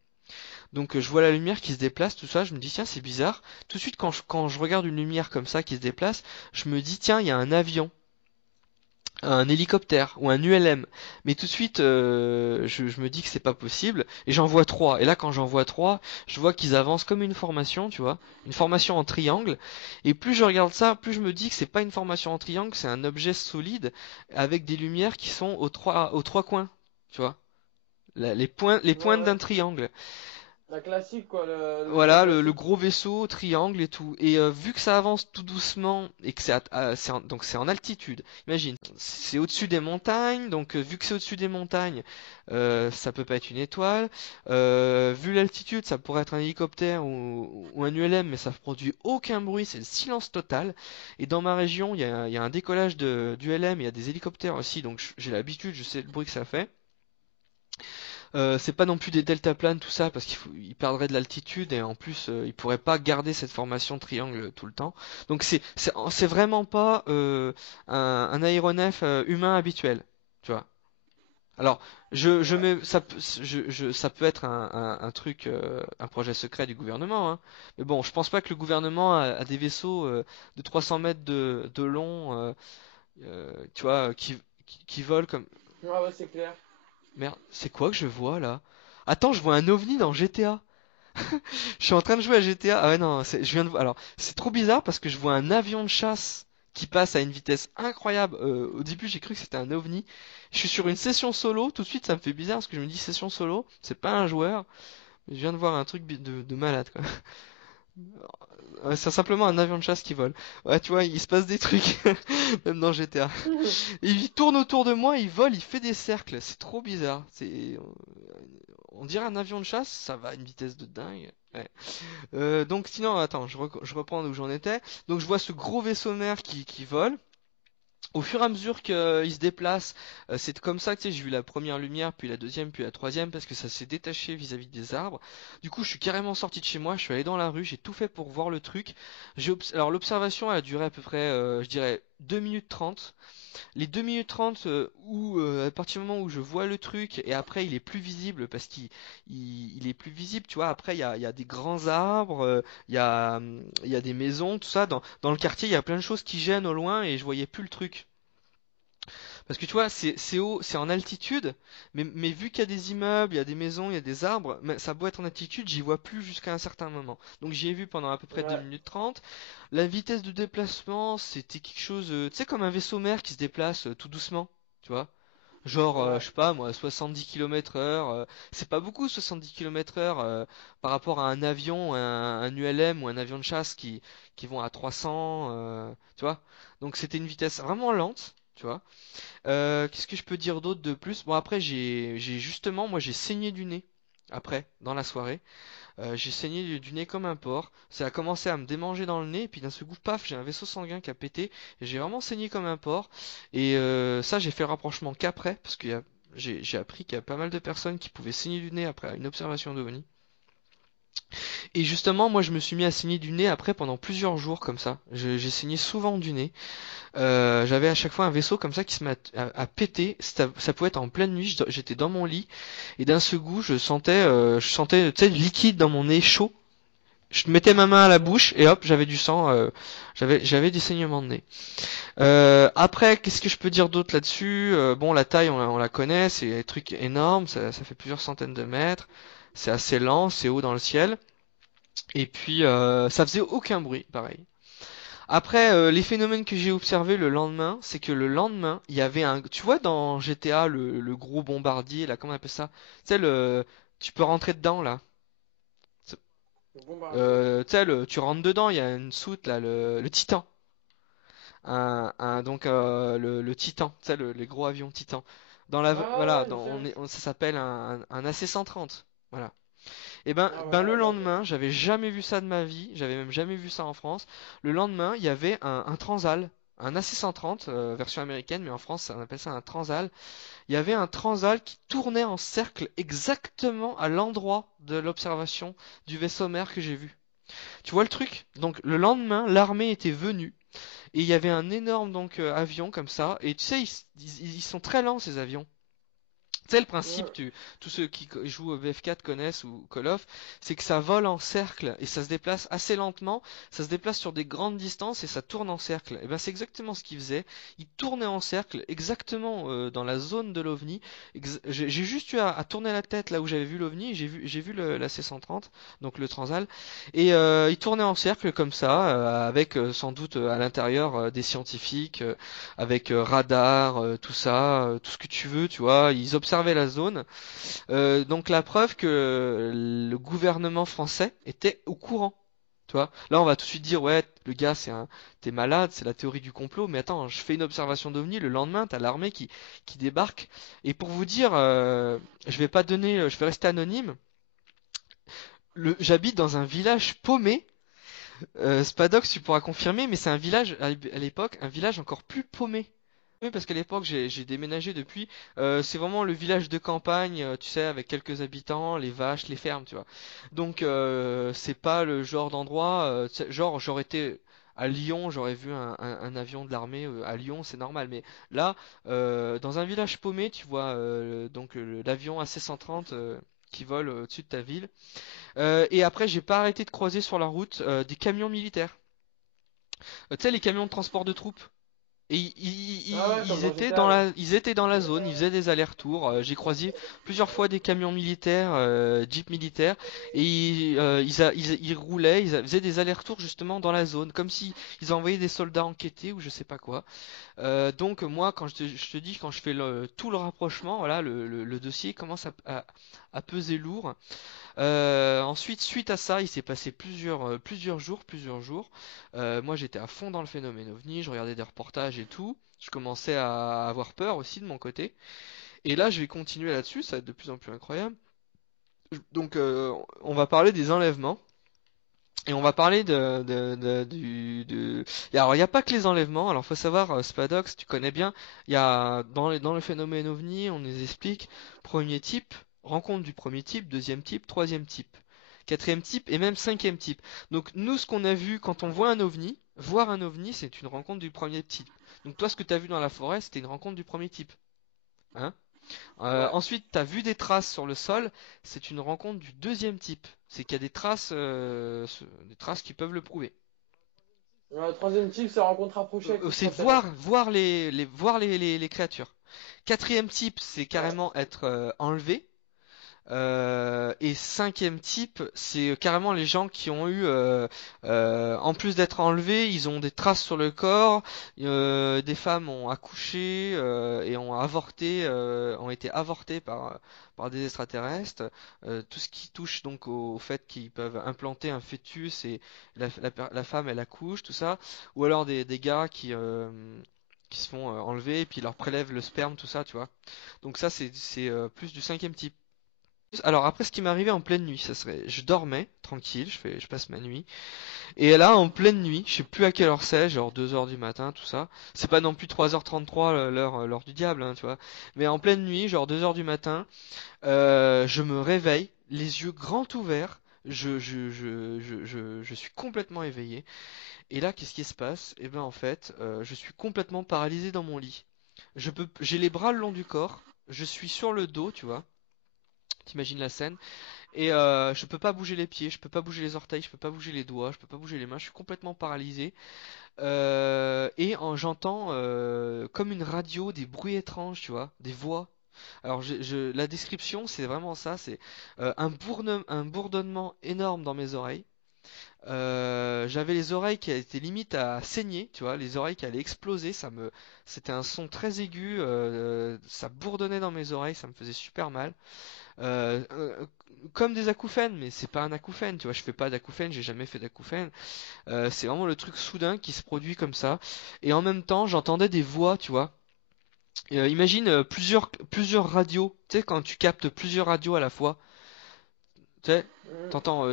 Donc je vois la lumière qui se déplace, tout ça, je me dis tiens c'est bizarre. Tout de suite quand je regarde une lumière comme ça qui se déplace, je me dis tiens il y a un avion, un hélicoptère ou un ULM. Mais tout de suite, je me dis que c'est pas possible. Et j'en vois trois. Et là, quand j'en vois trois, je vois qu'ils avancent comme une formation, tu vois, une formation en triangle. Et plus je regarde ça, plus je me dis que c'est pas une formation en triangle, c'est un objet solide avec des lumières qui sont aux trois coins, tu vois, les Ouais, pointes ouais. d'un triangle. La classique, quoi, le vaisseau Voilà, le classique. gros vaisseau, triangle et tout. Et vu que ça avance tout doucement et que donc c'est en altitude. Imagine, c'est au-dessus des montagnes, donc vu que c'est au-dessus des montagnes, ça peut pas être une étoile. Vu l'altitude, ça pourrait être un hélicoptère ou un ULM, mais ça ne produit aucun bruit, c'est le silence total. Et dans ma région, il y a un décollage d'ULM, il y a des hélicoptères aussi, donc j'ai l'habitude, je sais le bruit que ça fait. C'est pas non plus des deltaplanes, tout ça, parce il perdrait de l'altitude et en plus, il pourrait pas garder cette formation triangle tout le temps. Donc c'est vraiment pas un aéronef humain habituel, tu vois. Alors, je Ouais. mets, ça peut être un truc, un projet secret du gouvernement, hein. Mais bon, je pense pas que le gouvernement a des vaisseaux de 300 mètres de long, tu vois, qui volent comme. Ah ouais, c'est clair. Merde, c'est quoi que je vois là? Attends, je vois un ovni dans GTA. Je suis en train de jouer à GTA. Ah ouais, non, je viens de voir. Alors, c'est trop bizarre parce que je vois un avion de chasse qui passe à une vitesse incroyable. Au début, j'ai cru que c'était un ovni. Je suis sur une session solo. Tout de suite, ça me fait bizarre parce que je me dis session solo, c'est pas un joueur. Je viens de voir un truc de malade, quoi. Ouais, c'est simplement un avion de chasse qui vole. Ouais, tu vois, il se passe des trucs, même dans GTA. Et il tourne autour de moi, il vole, il fait des cercles. C'est trop bizarre. On dirait un avion de chasse, ça va à une vitesse de dingue. Ouais. Donc sinon, attends, je reprends d'où j'en étais. Donc je vois ce gros vaisseau mère qui vole. Au fur et à mesure qu'il se déplace, c'est comme ça que tu sais, j'ai vu la première lumière, puis la deuxième, puis la troisième, parce que ça s'est détaché vis-à-vis des arbres. Du coup, je suis carrément sorti de chez moi, je suis allé dans la rue, j'ai tout fait pour voir le truc. Alors l'observation, elle a duré à peu près, je dirais, 2 minutes 30. Les 2 minutes 30 où à partir du moment où je vois le truc et après il est plus visible parce qu'il est plus visible, tu vois. Après il y a des grands arbres, il y a des maisons, tout ça. Dans le quartier il y a plein de choses qui gênent au loin et je voyais plus le truc. Parce que tu vois, c'est haut, c'est en altitude, mais vu qu'il y a des immeubles, il y a des maisons, il y a des arbres, mais ça a beau être en altitude, j'y vois plus jusqu'à un certain moment. Donc j'y ai vu pendant à peu près 2 Ouais. minutes 30. La vitesse de déplacement, c'était quelque chose, tu sais, comme un vaisseau mère qui se déplace tout doucement, tu vois. Genre, Ouais. je sais pas moi, 70 km heure, c'est pas beaucoup 70 km heure par rapport à un avion, un ULM ou un avion de chasse qui vont à 300, tu vois. Donc c'était une vitesse vraiment lente, tu vois. Qu'est-ce que je peux dire d'autre de plus? Bon après j'ai justement moi j'ai saigné du nez après dans la soirée. J'ai saigné du nez comme un porc. Ça a commencé à me démanger dans le nez et puis d'un seul coup paf j'ai un vaisseau sanguin qui a pété et j'ai vraiment saigné comme un porc. Et ça j'ai fait le rapprochement qu'après parce que j'ai appris qu'il y a pas mal de personnes qui pouvaient saigner du nez après une observation d'OVNI. Et justement moi je me suis mis à saigner du nez après pendant plusieurs jours comme ça. J'ai saigné souvent du nez. J'avais à chaque fois un vaisseau comme ça qui se met à péter. Ça pouvait être en pleine nuit. J'étais dans mon lit et d'un seul coup, je sentais, tu sais, du liquide dans mon nez chaud. Je mettais ma main à la bouche et hop, j'avais du sang. J'avais des saignements de nez. Après, qu'est-ce que je peux dire d'autre là-dessus? Bon, la taille, on la connaît. C'est des trucs énormes. Ça fait plusieurs centaines de mètres. C'est assez lent. C'est haut dans le ciel. Et puis, ça faisait aucun bruit, pareil. Après, les phénomènes que j'ai observés le lendemain, c'est que le lendemain, il y avait tu vois dans GTA le gros bombardier là, comment on appelle ça? Tu sais tu peux rentrer dedans là. C'est- Le bombardier. Tu sais tu rentres dedans, il y a une soute là, le Titan. Donc le Titan, tu sais les gros avions Titan. Ah Voilà, ouais, je sais. ça s'appelle un AC-130. Voilà. Et Ah ben voilà, le ouais, bah, ok. lendemain, j'avais jamais vu ça de ma vie, j'avais même jamais vu ça en France. Le lendemain, il y avait un Transal, un AC-130, version américaine, mais en France, on appelle ça un Transal. Il y avait un Transal qui tournait en cercle exactement à l'endroit de l'observation du vaisseau mère que j'ai vu. Tu vois le truc? Donc le lendemain, l'armée était venue et il y avait un énorme donc avion comme ça. Et tu sais, ils sont très lents ces avions. Tu sais, le principe, Ouais. tous ceux qui jouent au VF4 connaissent ou Call of, c'est que ça vole en cercle et ça se déplace assez lentement, ça se déplace sur des grandes distances et ça tourne en cercle. Et ben c'est exactement ce qu'il faisait. Il tournait en cercle exactement dans la zone de l'OVNI. J'ai juste eu à tourner la tête là où j'avais vu l'OVNI, j'ai vu la C-130, donc le Transal, et il tournait en cercle comme ça, avec sans doute à l'intérieur des scientifiques avec radar, tout ça, tout ce que tu veux, tu vois. Ils observaient la zone. Donc la preuve que le gouvernement français était au courant. Tu vois. Là, on va tout de suite dire, ouais, le gars, t'es malade, c'est la théorie du complot. Mais attends, je fais une observation d'OVNI, le lendemain, t'as l'armée qui débarque. Et pour vous dire, je vais rester anonyme. J'habite dans un village paumé. Spadox, tu pourras confirmer, mais c'est un village, à l'époque, un village encore plus paumé. Oui, parce qu'à l'époque, j'ai déménagé depuis. C'est vraiment le village de campagne, tu sais, avec quelques habitants, les vaches, les fermes, tu vois. Donc, c'est pas le genre d'endroit, tu sais, genre, j'aurais été à Lyon, j'aurais vu un avion de l'armée à Lyon, c'est normal. Mais là, dans un village paumé, tu vois donc l'avion AC-130 qui vole au-dessus de ta ville. Et après, j'ai pas arrêté de croiser sur la route des camions militaires. Tu sais, les camions de transport de troupes. Et Ah ouais, comme ils dans étaient GTA, ouais. ils étaient dans la zone, ils faisaient des allers-retours. J'ai croisé plusieurs fois des camions militaires, jeeps militaires, et ils roulaient, faisaient des allers-retours justement dans la zone, comme si ils envoyaient des soldats enquêter ou je sais pas quoi. Donc moi, quand je te dis, quand je fais tout le rapprochement, voilà, le dossier commence à peser lourd. Ensuite, suite à ça, il s'est passé plusieurs jours. Moi, j'étais à fond dans le phénomène OVNI, je regardais des reportages et tout. Je commençais à avoir peur aussi de mon côté. Et là, je vais continuer là-dessus, ça va être de plus en plus incroyable. Donc, on va parler des enlèvements. Et on va parler Alors, il n'y a pas que les enlèvements. Alors, faut savoir, Spadox, tu connais bien. Il y a dans le phénomène OVNI, on nous explique premier type, rencontre du premier type, deuxième type, troisième type, quatrième type et même cinquième type. Donc, nous, ce qu'on a vu quand on voit un OVNI, voir un OVNI, c'est une rencontre du premier type. Donc, toi, ce que tu as vu dans la forêt, c'était une rencontre du premier type. Hein? Ouais. Ensuite, tu as vu des traces sur le sol, c'est une rencontre du deuxième type. C'est qu'il y a des traces qui peuvent le prouver. Le troisième type, c'est rencontre rapprochée avec C'est l'extraterrestre. voir les créatures. Quatrième type, c'est Ouais. carrément être enlevé. Et cinquième type, c'est carrément les gens qui ont eu, en plus d'être enlevés, ils ont des traces sur le corps. Des femmes ont accouché et ont été avortées par des extraterrestres. Tout ce qui touche donc au fait qu'ils peuvent implanter un fœtus et la femme elle accouche, tout ça. Ou alors des gars qui se font enlever et puis ils leur prélèvent le sperme, tout ça, tu vois. Donc ça c'est plus du cinquième type. Alors après, ce qui m'est arrivé en pleine nuit, ça serait, je dormais tranquille, je passe ma nuit, et là en pleine nuit, je sais plus à quelle heure c'est, genre 2 heures du matin, tout ça. C'est pas non plus 3h33 l'heure du diable, hein, tu vois. Mais en pleine nuit, genre 2 heures du matin, je me réveille, les yeux grands ouverts. Je suis complètement éveillé. Et là, qu'est-ce qui se passe? Eh ben en fait, je suis complètement paralysé dans mon lit. J'ai les bras le long du corps, je suis sur le dos, tu vois. T'imagines la scène? Et je peux pas bouger les pieds, je peux pas bouger les orteils, je peux pas bouger les doigts, je peux pas bouger les mains, je suis complètement paralysé. J'entends comme une radio des bruits étranges, tu vois, des voix. Alors la description, c'est vraiment ça, c'est un bourdonnement énorme dans mes oreilles. J'avais les oreilles qui étaient limite à saigner, tu vois, les oreilles qui allaient exploser. C'était un son très aigu, ça bourdonnait dans mes oreilles, ça me faisait super mal. Euh, euh, Comme des acouphènes, mais c'est pas un acouphène, tu vois, je fais pas d'acouphène, j'ai jamais fait d'acouphène. C'est vraiment le truc soudain qui se produit comme ça. Et en même temps, j'entendais des voix, tu vois. Imagine plusieurs radios, tu sais, quand tu captes plusieurs radios à la fois, tu sais, t'entends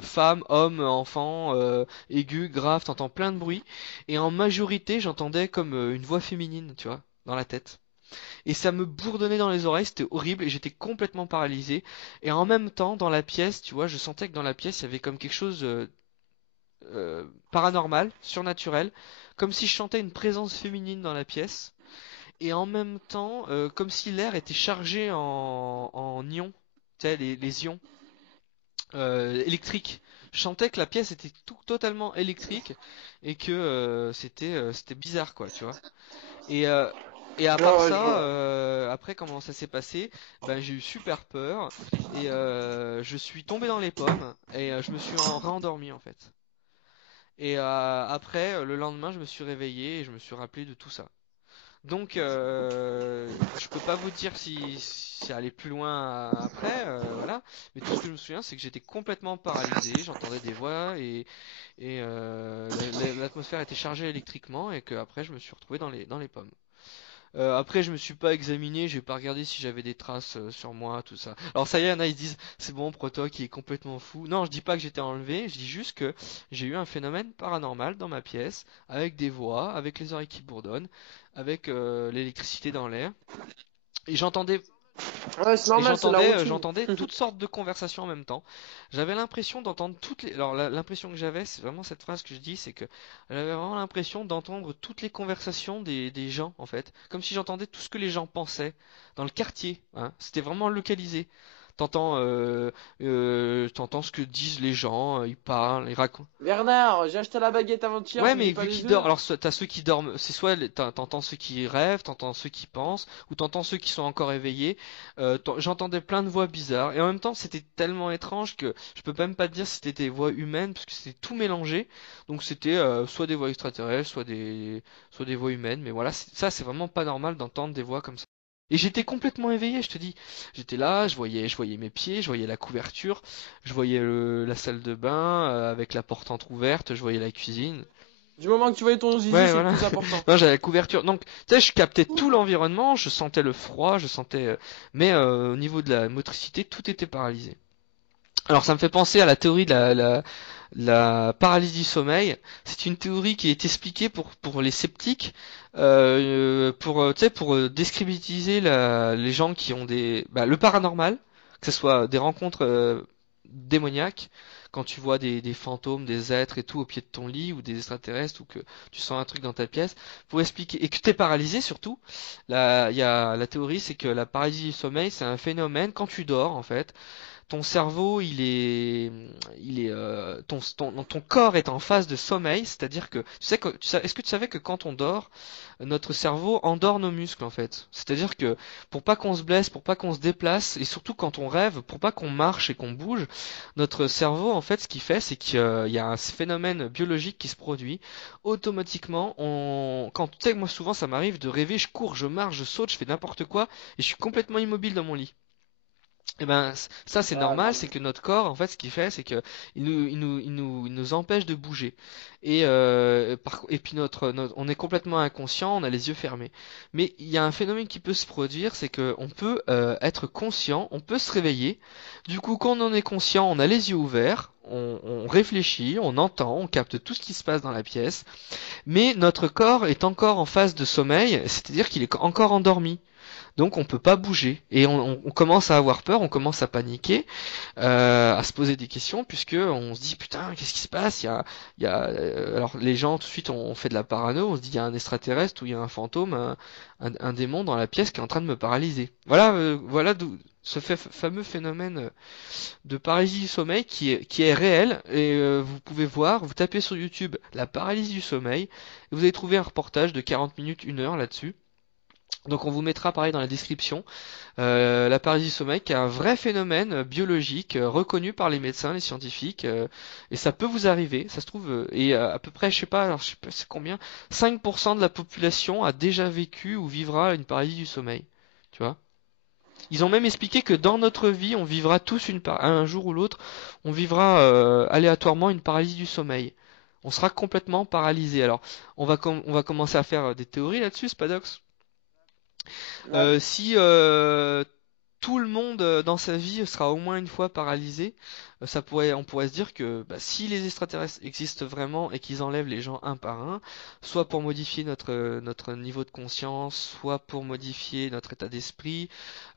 femme, homme, enfant, aigu, grave, t'entends plein de bruit. Et en majorité, j'entendais comme une voix féminine, tu vois, dans la tête. Et ça me bourdonnait dans les oreilles, c'était horrible et j'étais complètement paralysé. Et en même temps, dans la pièce, tu vois, je sentais que dans la pièce, il y avait comme quelque chose paranormal, surnaturel, comme si je sentais une présence féminine dans la pièce. Et en même temps, comme si l'air était chargé en ions, tu sais, les ions électriques. Je sentais que la pièce était totalement électrique et que c'était bizarre, quoi, tu vois. Et, euh, et à part Ouais, ouais, je ça, vois. après comment ça s'est passé, ben j'ai eu super peur et je suis tombé dans les pommes et je me suis réendormi en fait. Et après, le lendemain, je me suis réveillé et je me suis rappelé de tout ça. Donc, je peux pas vous dire si c'est allé plus loin après, voilà. Mais tout ce que je me souviens, c'est que j'étais complètement paralysé, j'entendais des voix et l'atmosphère était chargée électriquement et que après, je me suis retrouvé dans les pommes. Après, je me suis pas examiné, j'ai pas regardé si j'avais des traces sur moi, tout ça. Alors ça y est, il y en a, ils se disent, c'est bon, Proto qui est complètement fou. Non, je dis pas que j'étais enlevé, je dis juste que j'ai eu un phénomène paranormal dans ma pièce, avec des voix, avec les oreilles qui bourdonnent, avec l'électricité dans l'air. Et j'entendais Ouais, c'est et normal, c'est la j'entendais, routine. j'entendais toutes sortes de conversations en même temps. J'avais l'impression d'entendre toutes les. Alors l'impression que j'avais, c'est vraiment cette phrase que je dis, c'est que j'avais vraiment l'impression d'entendre toutes les conversations des gens en fait, comme si j'entendais tout ce que les gens pensaient dans le quartier. Hein. C'était vraiment localisé. T'entends ce que disent les gens, ils parlent, ils racontent. Bernard, j'ai acheté la baguette avant-hier, Ouais, tu me mais mets pas vu qu'ils les dorment, œufs? alors t'as ceux qui dorment, c'est soit t'entends ceux qui rêvent, t'entends ceux qui pensent, ou t'entends ceux qui sont encore éveillés. J'entendais plein de voix bizarres, et en même temps c'était tellement étrange que je peux même pas te dire si c'était des voix humaines, parce que c'était tout mélangé. Donc c'était soit des voix extraterrestres, soit des voix humaines, mais voilà, ça c'est vraiment pas normal d'entendre des voix comme ça. Et j'étais complètement éveillé, je te dis. J'étais là, je voyais mes pieds, je voyais la couverture, je voyais la salle de bain avec la porte entrouverte, je voyais la cuisine. Du moment que tu voyais ton zizi, Ouais, c'est le voilà. plus important. Non, j'avais la couverture. Donc, tu sais, je captais tout l'environnement, je sentais le froid, je sentais. Mais au niveau de la motricité, tout était paralysé. Alors, ça me fait penser à la théorie de la paralysie du sommeil. C'est une théorie qui est expliquée pour les sceptiques, tu sais, pour décrédibiliser les gens qui ont le paranormal, que ce soit des rencontres démoniaques, quand tu vois des fantômes, des êtres et tout au pied de ton lit, ou des extraterrestres, ou que tu sens un truc dans ta pièce, pour expliquer, et que t'es paralysé surtout. Là, il y a la théorie, c'est que la paralysie du sommeil, c'est un phénomène quand tu dors, en fait ton cerveau, ton corps est en phase de sommeil, c'est-à-dire que, est-ce que tu savais que quand on dort, notre cerveau endort nos muscles en fait. C'est-à-dire que pour pas qu'on se blesse, pour pas qu'on se déplace, et surtout quand on rêve, pour pas qu'on marche et qu'on bouge, notre cerveau en fait, ce qu'il fait, c'est qu'il y a un phénomène biologique qui se produit automatiquement. Quand tu sais, moi souvent ça m'arrive de rêver, je cours, je marche, je saute, je fais n'importe quoi, et je suis complètement immobile dans mon lit. Eh ben, ça c'est Ah, normal, non. c'est que notre corps, en fait, ce qu'il fait, c'est que il nous empêche de bouger. Et puis on est complètement inconscient, on a les yeux fermés. Mais il y a un phénomène qui peut se produire, c'est que on peut être conscient, on peut se réveiller. Du coup, quand on en est conscient, on a les yeux ouverts, on réfléchit, on entend, on capte tout ce qui se passe dans la pièce. Mais notre corps est encore en phase de sommeil, c'est-à-dire qu'il est encore endormi. Donc on peut pas bouger et on commence à avoir peur, on commence à paniquer, à se poser des questions puisque on se dit putain qu'est-ce qui se passe? Alors les gens tout de suite on fait de la parano, on se dit il y a un extraterrestre ou il y a un fantôme, un démon dans la pièce qui est en train de me paralyser. Voilà d'où ce fameux phénomène de paralysie du sommeil qui est réel et vous pouvez voir, vous tapez sur YouTube la paralysie du sommeil et vous allez trouver un reportage de 40 minutes, 1 heure là-dessus. Donc on vous mettra pareil dans la description la paralysie du sommeil qui est un vrai phénomène biologique reconnu par les médecins, les scientifiques et ça peut vous arriver, ça se trouve et à peu près je sais pas alors je sais pas c'est combien 5% de la population a déjà vécu ou vivra une paralysie du sommeil. Tu vois? Ils ont même expliqué que dans notre vie, on vivra tous un jour ou l'autre, on vivra aléatoirement une paralysie du sommeil. On sera complètement paralysé. Alors, on va commencer à faire des théories là-dessus, Spadox. Ouais. Si tout le monde dans sa vie sera au moins une fois paralysé, on pourrait se dire que bah, si les extraterrestres existent vraiment et qu'ils enlèvent les gens un par un, soit pour modifier notre niveau de conscience, soit pour modifier notre état d'esprit,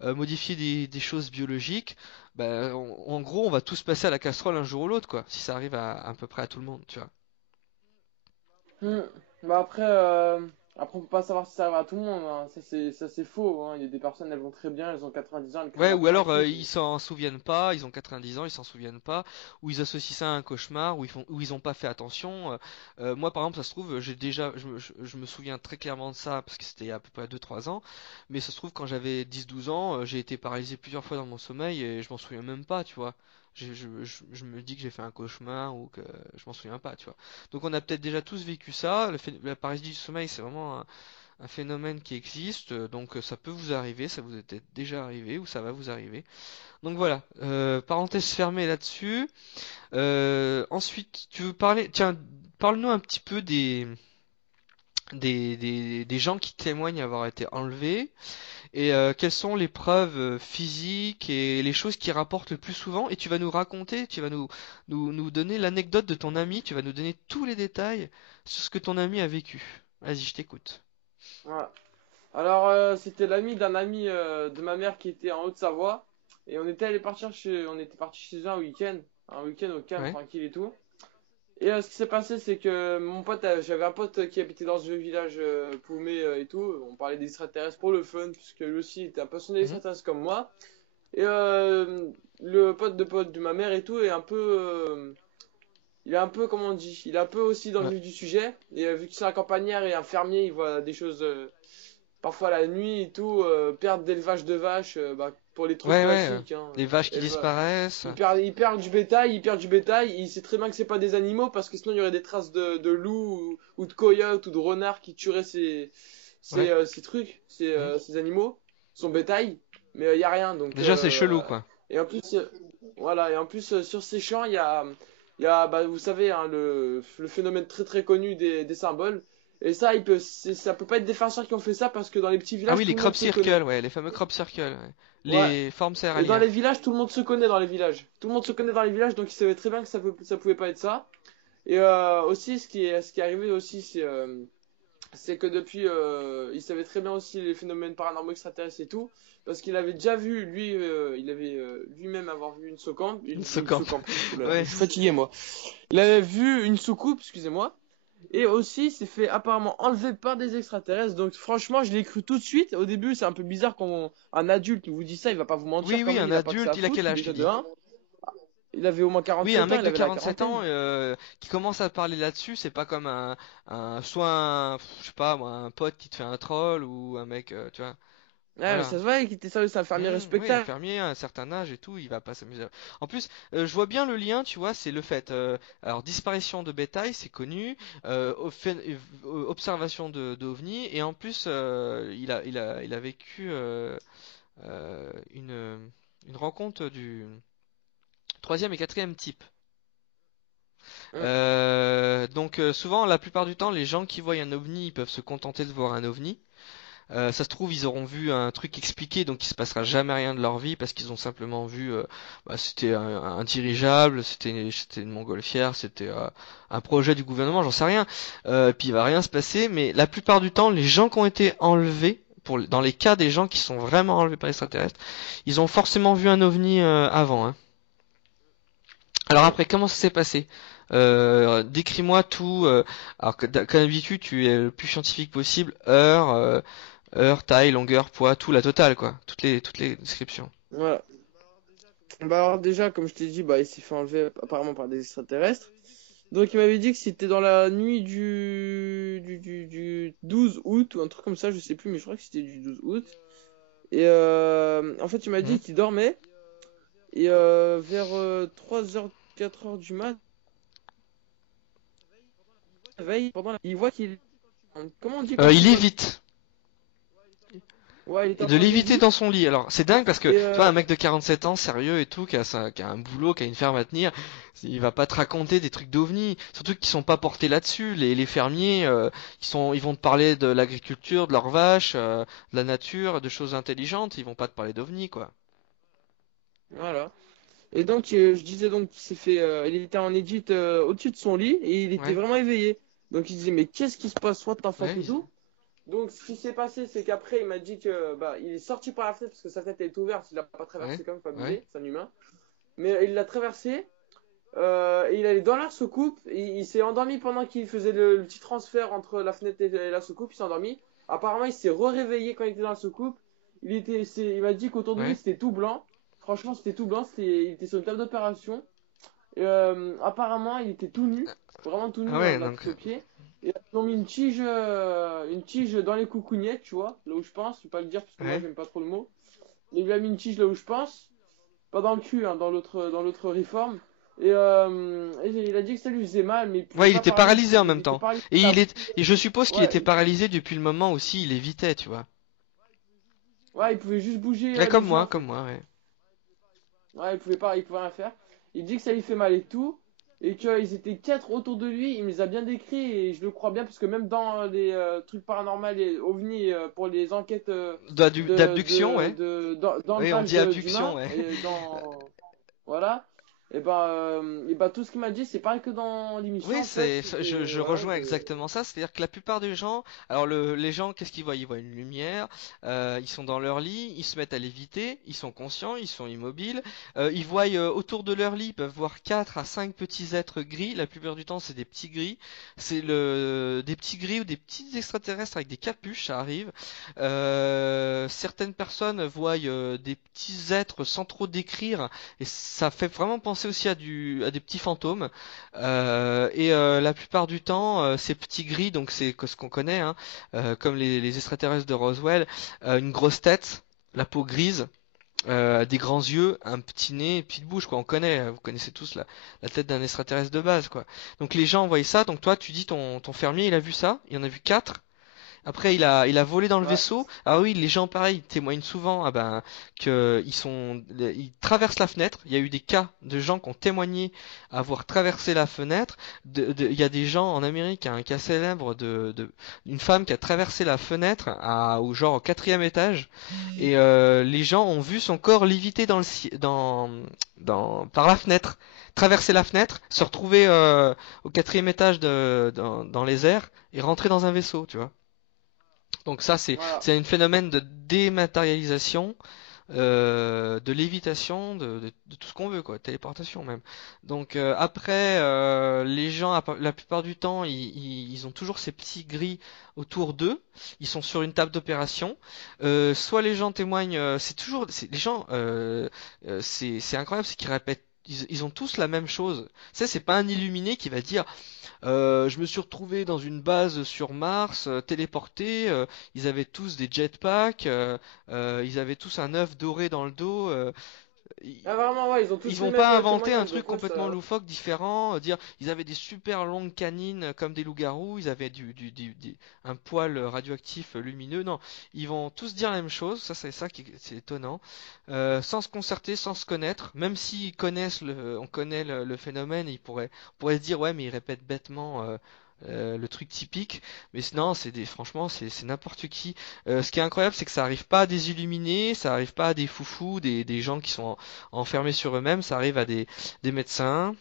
modifier des choses biologiques, bah, en gros on va tous passer à la casserole un jour ou l'autre, quoi, si ça arrive à peu près à tout le monde, tu vois. Hmm. Bah après on peut pas savoir si ça arrive à tout le monde, hein. Ça c'est faux, hein. Il y a des personnes, elles vont très bien, elles ont 90 ans, elles Ouais, crèvent ou après un alors truc. ils s'en souviennent pas, ils ont 90 ans, ils s'en souviennent pas, ou ils associent ça à un cauchemar, ou ils ont pas fait attention. Moi, par exemple, ça se trouve, je me souviens très clairement de ça parce que c'était à peu près 2 3 ans, mais ça se trouve quand j'avais 10 12 ans, j'ai été paralysé plusieurs fois dans mon sommeil et je m'en souviens même pas, tu vois. Je me dis que j'ai fait un cauchemar ou que je m'en souviens pas, tu vois. Donc on a peut-être déjà tous vécu ça. La paralysie du sommeil, c'est vraiment un phénomène qui existe, donc ça peut vous arriver, ça vous est peut-être déjà arrivé ou ça va vous arriver. Donc voilà, parenthèse fermée là-dessus. Ensuite, tu veux parler, tiens, parle-nous un petit peu des gens qui témoignent avoir été enlevés et quelles sont les preuves physiques et les choses qui rapportent le plus souvent et tu vas nous raconter, tu vas nous donner l'anecdote de ton ami, tu vas nous donner tous les détails sur ce que ton ami a vécu. Vas-y, je t'écoute. Voilà. Alors, c'était l'ami d'un ami de ma mère qui était en Haute-Savoie. Et on était parti chez eux un week-end au calme, Ouais. tranquille et tout. Et ce qui s'est passé, c'est que j'avais un pote qui habitait dans ce village paumé et tout. On parlait d'extraterrestres pour le fun, puisque lui aussi était un passionné Mhm. d'extraterrestres comme moi. Et le pote de ma mère et tout est un peu, il est un peu, comment on dit, il est un peu aussi dans le Ouais, vif du sujet. Et vu que c'est un campagnard et un fermier, il voit des choses parfois la nuit et tout, perte d'élevage de vaches, bah, pour les trucs ouais, classiques, hein, les vaches qui disparaissent. il perd du bétail, il sait très bien que c'est pas des animaux parce que sinon il y aurait des traces de loups ou de coyotes ou de renards qui tueraient Ouais. ces trucs, Mhm. ces animaux, son bétail, mais il y a rien donc Déjà, c'est chelou, quoi. et en plus voilà et en plus sur ces champs il y a bah, vous savez hein, le phénomène très très connu des symboles et ça ça peut pas être des farceurs qui ont fait ça parce que dans les petits Ah villages oui, les tout le crop monde se circles, connaît. ouais, les fameux crop circles, ouais. Ouais. Les formes Et dans céréalières. les villages, tout le monde se connaît dans les villages. Tout le monde se connaît dans les villages, donc ils savaient très bien que ça pouvait pas être ça. Et aussi, ce qui est arrivé aussi, c'est que depuis, il savait très bien aussi les phénomènes paranormaux extraterrestres et tout, parce qu'il avait déjà vu, lui, il avait lui-même avoir vu Une une socampe. soucoupe. Oulala, je Ouais. suis fatigué moi. Il avait vu une soucoupe, excusez-moi, et aussi, il s'est fait apparemment enlever par des extraterrestres. Donc, franchement, je l'ai cru tout de suite. Au début, c'est un peu bizarre quand un adulte vous dit ça. Il va pas vous mentir Oui, quand oui, même. un Il a pas que ça adulte, à il a quel foutre. âge, tu Déjà de dis? un. Il avait au moins Oui, un 47 ans. mec Il de avait la 47 ans quarantaine. qui commence à parler là-dessus, c'est pas comme soit je sais pas, moi, un pote qui te fait un troll ou un mec, tu vois. Ouais, mais Voilà. ça se voit qu'il était sérieux. C'est un fermier Oui, un respectable. fermier à un certain âge et tout, il va pas s'amuser. En plus, je vois bien le lien, tu vois, c'est le fait. Alors, disparition de bétail, c'est connu. Observation d'ovnis et en plus, il a vécu une rencontre du troisième et quatrième type. Hum. Donc souvent, la plupart du temps, les gens qui voient un ovni, ils peuvent se contenter de voir un ovni. Ça se trouve, ils auront vu un truc expliqué, donc il se passera jamais rien de leur vie parce qu'ils ont simplement vu, c'était un dirigeable, c'était une montgolfière, c'était un projet du gouvernement, j'en sais rien. Puis il va rien se passer, mais la plupart du temps, les gens qui ont été enlevés, dans les cas des gens qui sont vraiment enlevés par les extraterrestres, ils ont forcément vu un ovni avant, hein. Alors Hum. après, comment ça s'est passé? Décris-moi tout. Alors que comme d'habitude, tu es le plus scientifique possible. Heure, taille, longueur, poids, tout la totale quoi. Toutes les descriptions. Voilà. Bah, alors, déjà, comme je t'ai dit, bah, il s'est fait enlever apparemment par des extraterrestres. Donc, il m'avait dit que c'était dans la nuit du 12 août ou un truc comme ça. Je sais plus, mais je crois que c'était du 12 août. Et en fait, il m'a Mhm. dit qu'il dormait. Et vers 3h, 4h du mat, il réveille il voit qu'il. Comment on dit quand tu Il vois. évite. Ouais, il était Et en de train de l'éviter léviter. dans son lit. Alors c'est dingue parce que Et tu vois un mec de 47 ans sérieux et tout qui a un boulot, qui a une ferme à tenir, il va pas te raconter des trucs d'ovnis, surtout qu'ils sont pas portés là-dessus. Les fermiers ils vont te parler de l'agriculture, de leurs vaches, de la nature, de choses intelligentes, ils vont pas te parler d'ovnis quoi. voilà. Et donc, je disais donc qu'il s'est fait. Il était en edit au-dessus de son lit et il était Ouais, vraiment éveillé. Donc, il disait, mais qu'est-ce qui se passe? What the fuck ouais, et tout. Donc, ce qui s'est passé, c'est qu'après, il m'a dit que bah, il est sorti par la fenêtre parce que sa fenêtre est ouverte. Il l'a pas ouais, traversé comme faut ouais, abuser, c'est un humain. Mais il l'a traversé. Et il allait dans la soucoupe. Il s'est endormi pendant qu'il faisait le petit transfert entre la fenêtre et la soucoupe. Il s'est endormi. Apparemment, il s'est réveillé quand il était dans la soucoupe. Il m'a dit qu'autour de lui, ouais. c'était tout blanc. Franchement, c'était tout blanc. Il était sur une table d'opération. Et, apparemment, il était tout nu. Vraiment tout nu, Ah hein, ouais, de la donc tête aux pieds. Et ils ont mis une tige dans les coucougnettes, tu vois, là où je pense. Je vais pas le dire parce que moi, ouais. j'aime pas trop le mot. Mais il lui a mis une tige là où je pense. Pas dans le cul, hein, dans l'autre réforme. Et il a dit que ça lui faisait mal, mais il pouvait Ouais, il pas était parler parce paralysé en qu'il même était temps. paralysé. Et je suppose qu'il Ouais, était paralysé depuis le moment aussi il évitait, tu vois. ouais, il pouvait juste bouger Ouais, les yeux en comme fait. moi, ouais. Ouais, il pouvait rien faire. Il dit que ça lui fait mal et tout. et qu'ils étaient 4 autour de lui. Il me les a bien décrits et je le crois bien parce que même dans les trucs paranormaux et ovnis pour les enquêtes D'abduction, ouais. dans le Oui, on page dit abduction, d'humains ouais. et dans voilà. Et ben tout ce qu'il m'a dit, c'est pareil que dans l'émission Oui, en fait. Et je voilà. rejoins exactement ça. C'est-à-dire que la plupart des gens, alors les gens, qu'est-ce qu'ils voient? Ils voient une lumière, ils sont dans leur lit, ils se mettent à léviter, ils sont conscients, ils sont immobiles, ils voient autour de leur lit, ils peuvent voir 4 à 5 petits êtres gris. La plupart du temps, c'est des petits gris. Des petits gris ou des petits extraterrestres avec des capuches, ça arrive. Certaines personnes voient des petits êtres sans trop décrire, et ça fait vraiment penser aussi à des petits fantômes. La plupart du temps, ces petits gris, donc c'est ce qu'on connaît, hein, comme les extraterrestres de Roswell, une grosse tête, la peau grise, des grands yeux, un petit nez, une petite bouche, quoi. On connaît, vous connaissez tous la tête d'un extraterrestre de base, quoi. Donc les gens voient ça. Donc toi, tu dis ton fermier, il a vu ça, il en a vu quatre. Après, il a volé dans le Ouais. vaisseau. Ah oui, les gens, pareil, témoignent souvent, ah ben, ils traversent la fenêtre. Il y a eu des cas de gens qui ont témoigné avoir traversé la fenêtre. Il y a des gens en Amérique, il y a un cas célèbre une femme qui a traversé la fenêtre au quatrième étage, et les gens ont vu son corps léviter par la fenêtre, traverser la fenêtre, se retrouver au quatrième étage dans les airs et rentrer dans un vaisseau, tu vois. Donc ça, Voilà. c'est un phénomène de dématérialisation, de lévitation, de tout ce qu'on veut, quoi, téléportation même. Donc après, les gens, la plupart du temps, ils ont toujours ces petits gris autour d'eux. Ils sont sur une table d'opération. Soit les gens témoignent, les gens, c'est incroyable, c'est qu'ils répètent. Ils ont tous la même chose. C'est pas un illuminé qui va dire je me suis retrouvé dans une base sur Mars, téléporté. Ils avaient tous des jetpacks, ils avaient tous un œuf doré dans le dos. Ah vraiment ouais, ils ont Ils tous les vont mêmes pas inventer un témoignages truc donc ouais complètement ça. loufoque, différent, dire ils avaient des super longues canines comme des loups-garous, ils avaient un poil radioactif lumineux. Non, ils vont tous dire la même chose. Ça, c'est ça qui c'est étonnant. Sans se concerter, sans se connaître, même s'ils connaissent on connaît le phénomène, on pourrait se dire ouais, mais ils répètent bêtement. Le truc typique, mais non, franchement, c'est n'importe qui. Ce qui est incroyable, c'est que ça arrive pas à des illuminés, ça arrive pas à des foufous, des gens qui sont enfermés sur eux-mêmes, ça arrive à des médecins,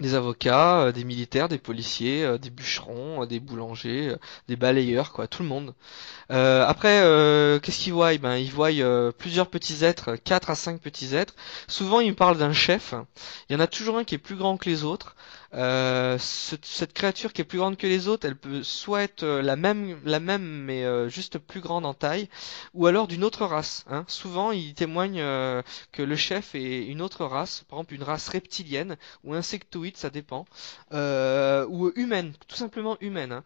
des avocats, des militaires, des policiers, des bûcherons, des boulangers, des balayeurs, quoi, tout le monde. Après, qu'est-ce qu'ils voient? Ben, ils voient plusieurs petits êtres, 4 à 5 petits êtres. Souvent, ils me parlent d'un chef. Il y en a toujours un qui est plus grand que les autres. Cette créature qui est plus grande que les autres, elle peut soit être la même, mais juste plus grande en taille, ou alors d'une autre race, hein. Souvent, ils témoignent que le chef est une autre race, par exemple une race reptilienne ou insectoïde, ça dépend, ou humaine, tout simplement humaine, hein.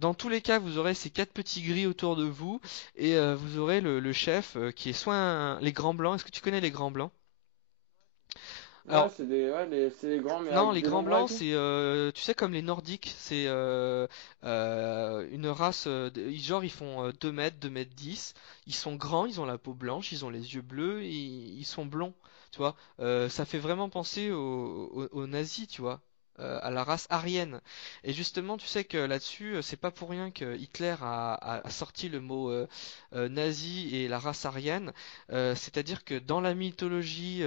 Dans tous les cas, vous aurez ces quatre petits gris autour de vous et vous aurez le chef qui est soit les grands blancs. Est-ce que tu connais les grands blancs? Ouais, Alors, c'est des grands mais non, avec les des longs grands bras et blancs, tout. c'est, tu sais, comme les Nordiques, c'est une race, genre ils font 2 mètres, 2 mètres 10, ils sont grands, ils ont la peau blanche, ils ont les yeux bleus, et ils sont blonds, tu vois. Ça fait vraiment penser aux nazis, tu vois, à la race aryenne. Et justement, tu sais que là-dessus, c'est pas pour rien que Hitler a sorti le mot nazi et la race aryenne. C'est-à-dire que dans la mythologie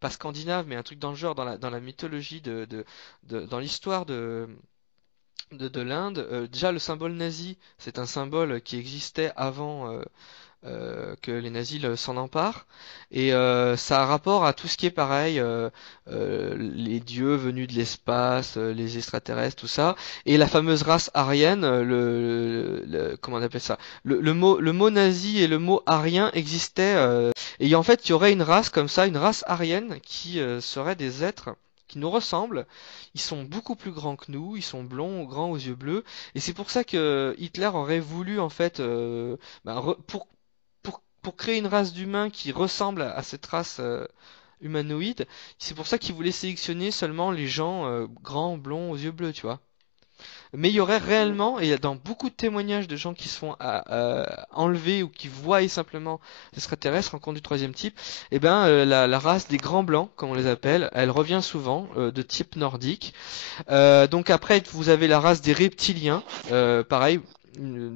pas scandinave, mais un truc dans le genre, dans la mythologie dans l'histoire de l'Inde, déjà le symbole nazi, c'est un symbole qui existait avant que les nazis s'en emparent, et ça a rapport à tout ce qui est pareil, les dieux venus de l'espace, les extraterrestres, tout ça, et la fameuse race aryenne, comment on appelle ça, le mot nazi et le mot arien existaient, et en fait il y aurait une race comme ça, une race aryenne qui serait des êtres qui nous ressemblent. Ils sont beaucoup plus grands que nous, ils sont blonds, grands aux yeux bleus, et c'est pour ça que Hitler aurait voulu en fait, ben, pour créer une race d'humains qui ressemble à cette race humanoïde, c'est pour ça qu'il voulait sélectionner seulement les gens grands, blonds, aux yeux bleus, tu vois. Mais il y aurait Mm. réellement, et il y a dans beaucoup de témoignages de gens qui se font enlever ou qui voient simplement des extraterrestres, rencontre du troisième type, eh ben la race des grands blancs, comme on les appelle, elle revient souvent de type nordique. Donc après, vous avez la race des reptiliens, pareil, euh,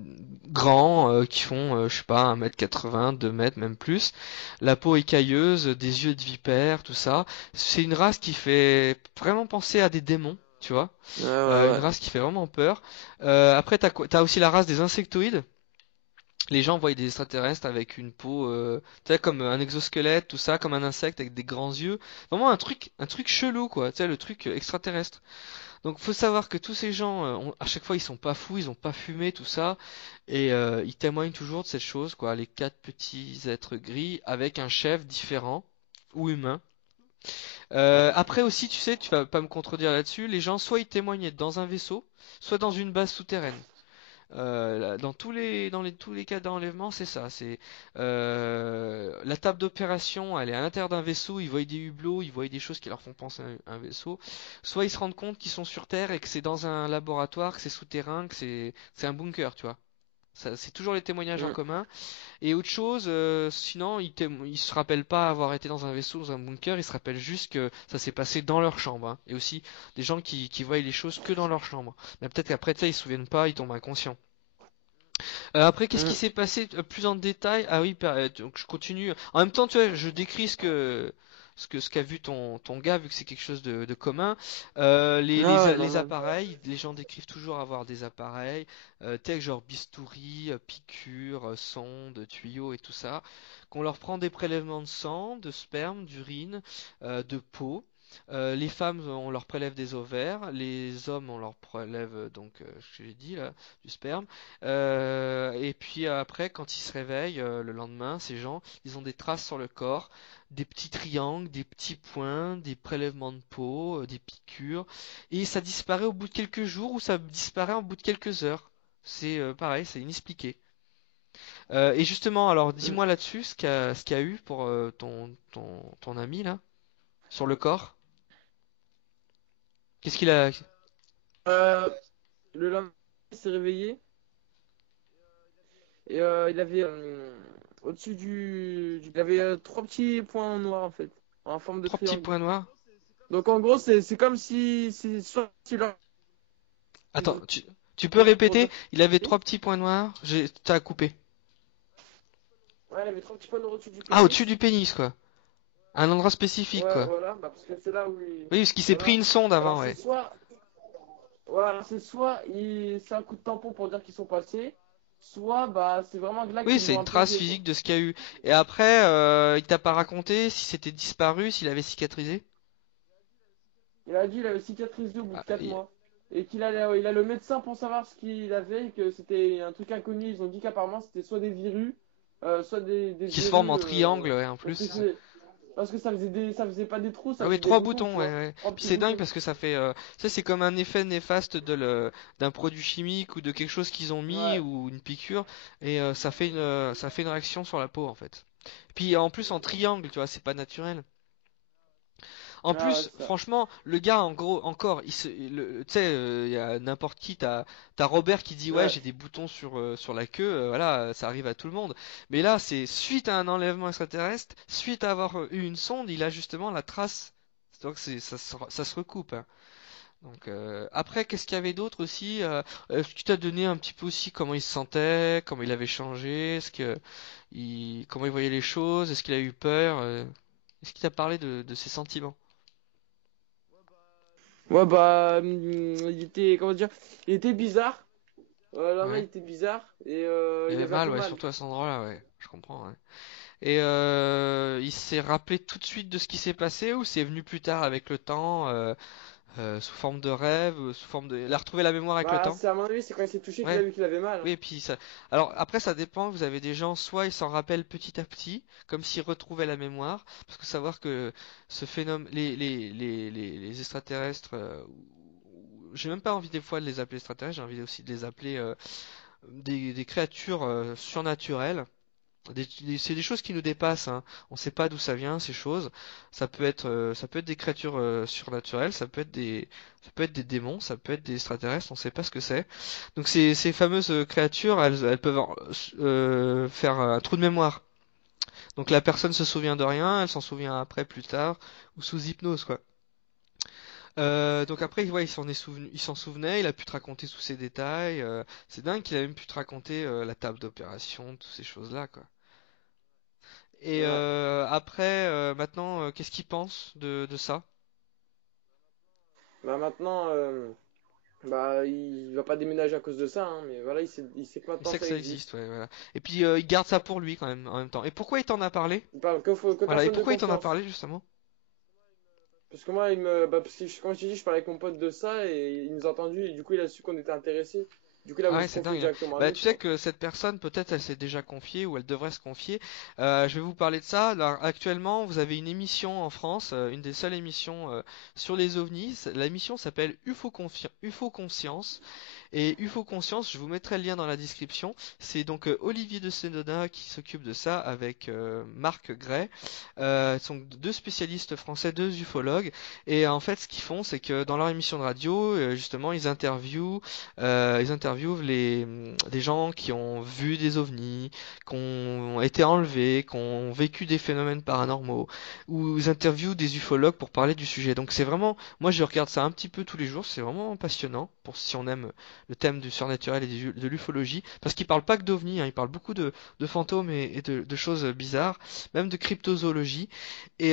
grands, qui font, je sais pas, 1,80 m, 2 m, même plus. La peau écailleuse, des yeux de vipère, tout ça. C'est une race qui fait vraiment penser à des démons, tu vois. Ouais, ouais, Une ouais. race qui fait vraiment peur. Après, t'as aussi la race des insectoïdes. Les gens voient des extraterrestres avec une peau, tu sais, comme un exosquelette, tout ça, comme un insecte avec des grands yeux. Vraiment un truc chelou, quoi. Tu sais, le truc extraterrestre. Donc, faut savoir que tous ces gens, à chaque fois, ils sont pas fous, ils ont pas fumé, tout ça, et ils témoignent toujours de cette chose, quoi. Les quatre petits êtres gris avec un chef différent ou humain. Après aussi, tu sais, tu vas pas me contredire là-dessus. Les gens, soit ils témoignent dans un vaisseau, soit dans une base souterraine. Dans tous les cas d'enlèvement, c'est ça. C'est la table d'opération, elle est à l'intérieur d'un vaisseau. Ils voient des hublots, ils voient des choses qui leur font penser à un vaisseau. Soit ils se rendent compte qu'ils sont sur Terre et que c'est dans un laboratoire, que c'est souterrain, que c'est un bunker, tu vois. C'est toujours les témoignages en Mm. commun. Et autre chose, sinon ils se rappellent pas avoir été dans un vaisseau, dans un bunker. Ils se rappellent juste que ça s'est passé dans leur chambre, hein. Et aussi des gens qui voient les choses que dans leur chambre. Mais peut-être qu'après ça, ils se souviennent pas, ils tombent inconscients. Après, qu'est-ce qui Mm. s'est passé plus en détail? Ah oui, donc je continue. En même temps, tu vois, je décris ce qu'a vu ton gars, vu que c'est quelque chose de commun. Ah ouais, Les normal. appareils, les gens décrivent toujours avoir des appareils, tels genre bistouri, piqûres, sondes, tuyaux et tout ça. Qu'on leur prend des prélèvements de sang, de sperme, d'urine, de peau. Les femmes, on leur prélève des ovaires, les hommes, on leur prélève donc, je l'ai dit là, du sperme. Et puis après, quand ils se réveillent le lendemain, ces gens, ils ont des traces sur le corps, des petits triangles, des petits points, des prélèvements de peau, des piqûres, et ça disparaît au bout de quelques jours ou ça disparaît au bout de quelques heures. C'est pareil, c'est inexpliqué. Et justement, alors Mm. dis-moi là-dessus ce qu'il y a eu pour ton ami là, sur le corps. Qu'est-ce qu'il a... Euh, le lendemain, il s'est réveillé et il avait au-dessus il avait trois petits points noirs en fait, en forme de Trois petits triangle. points noirs? Donc en gros, c'est comme si c'est soit tu leur Attends, tu peux pour répéter? dire. Il avait trois petits points noirs. T'as coupé. Ouais, il avait trois petits points noirs au-dessus du Ah, au-dessus pénis. du pénis, quoi. Un endroit spécifique, Ouais, quoi. voilà, bah, parce que c'est là où il. Oui, parce qu'il s'est pris Voilà. une sonde Alors avant, c'est ouais. soit. Voilà, c'est soit c'est un coup de tampon pour dire qu'ils sont passés, soit bah c'est vraiment là Oui, qu'ils c'est l'ont une trace implosé quoi. physique de ce qu'il y a eu. Et après, il t'a pas raconté si c'était disparu, s'il avait cicatrisé? Il a dit il avait cicatrisé au bout de Ah, 4 mois. Et il a le médecin pour savoir ce qu'il avait, et que c'était un truc inconnu. Ils ont dit qu'apparemment c'était soit des virus, soit des qui se forme en verrues. triangle, ouais, en Parce que plus. ça faisait ça faisait pas des trous, Ah ça oui, faisait des trois boutons, boutons, tu ouais, vois. ouais. Trois Puis petits c'est dingue boutons. parce que ça fait, ça c'est comme un effet néfaste d'un produit chimique ou de quelque chose qu'ils ont mis Ouais. ou une piqûre et ça fait une réaction sur la peau en fait. Puis en plus en triangle, tu vois, c'est pas naturel. En Ah ouais, plus, c'est ça. franchement, le gars, en gros, encore, tu sais, il y a n'importe qui, t'as Robert qui dit, ouais, Ouais. j'ai des boutons sur la queue, voilà, ça arrive à tout le monde. Mais là, c'est suite à un enlèvement extraterrestre, suite à avoir eu une sonde, il a justement la trace. Donc ça se recoupe, hein. Donc après, qu'est-ce qu'il y avait d'autre aussi? Est-ce que tu t'as donné un petit peu aussi comment il se sentait, comment il avait changé, comment il voyait les choses, est-ce qu'il a eu peur, est-ce qu'il t'a parlé de ses sentiments? Ouais, bah, il était, comment dire, il était bizarre. Le mec Ouais. était bizarre et Il il avait avait un mal, peu ouais, mal. surtout à cet endroit-là, ouais. Je comprends, ouais. Et il s'est rappelé tout de suite de ce qui s'est passé ou c'est venu plus tard avec le temps, sous forme de rêve, sous forme de... Il a retrouvé la mémoire avec le Bah, temps? c'est à mon avis, c'est quand il s'est touché qu'il a Ouais. vu qu'il avait mal, Oui, hein. et puis ça. Alors après, ça dépend. Vous avez des gens, soit ils s'en rappellent petit à petit, comme s'ils retrouvaient la mémoire, parce que savoir que ce phénomène, les extraterrestres, j'ai même pas envie des fois de les appeler extraterrestres, j'ai envie aussi de les appeler des créatures surnaturelles. C'est des choses qui nous dépassent, hein. On sait pas d'où ça vient, ces choses. Ça peut être des créatures surnaturelles, ça peut être des démons, ça peut être des extraterrestres, on sait pas ce que c'est. Donc ces fameuses créatures, elles peuvent faire un trou de mémoire. Donc la personne se souvient de rien, elle s'en souvient après, plus tard, ou sous hypnose, quoi. Donc après, ouais, il s'en souvenait, il a pu te raconter tous ces détails. C'est dingue qu'il a même pu te raconter la table d'opération, toutes ces choses-là, quoi. Et Ouais. après, maintenant, qu'est-ce qu'il pense de ça? Bah maintenant, bah il va pas déménager à cause de ça, hein, mais voilà, il sait que Il maintenant sait que ça ça existe, existe. ouais, voilà. Et puis il garde ça pour lui quand même, en même temps. Et pourquoi il t'en a parlé? Il parle que Voilà, et personne de pourquoi il t'en a confiance. parlé justement? Parce que moi, parce que, comme je t'ai dit, je parlais avec mon pote de ça et il nous a entendu et du coup il a su qu'on était intéressés. Du coup il a Ah voulu ouais, se c'est confier dingue, hein. directement à Bah, nous, tu tu sais vois. que cette personne, peut-être, elle s'est déjà confiée ou elle devrait se confier. Je vais vous parler de ça. Alors, actuellement, vous avez une émission en France, une des seules émissions sur les ovnis. L'émission s'appelle UFO Conscience. Et UFO Conscience, je vous mettrai le lien dans la description. C'est donc Olivier de Sedona qui s'occupe de ça avec Marc Gray. Ce sont deux spécialistes français, deux ufologues. Et en fait, ce qu'ils font, c'est que dans leur émission de radio, justement, ils interviewent des gens qui ont vu des ovnis, qui ont été enlevés, qui ont vécu des phénomènes paranormaux, ou ils interviewent des ufologues pour parler du sujet. Donc c'est vraiment, moi je regarde ça un petit peu tous les jours, c'est vraiment passionnant pour si on aime le thème du surnaturel et de l'ufologie, parce qu'ils parlent pas que d'ovnis, hein, ils parlent beaucoup de fantômes et de choses bizarres, même de cryptozoologie. Et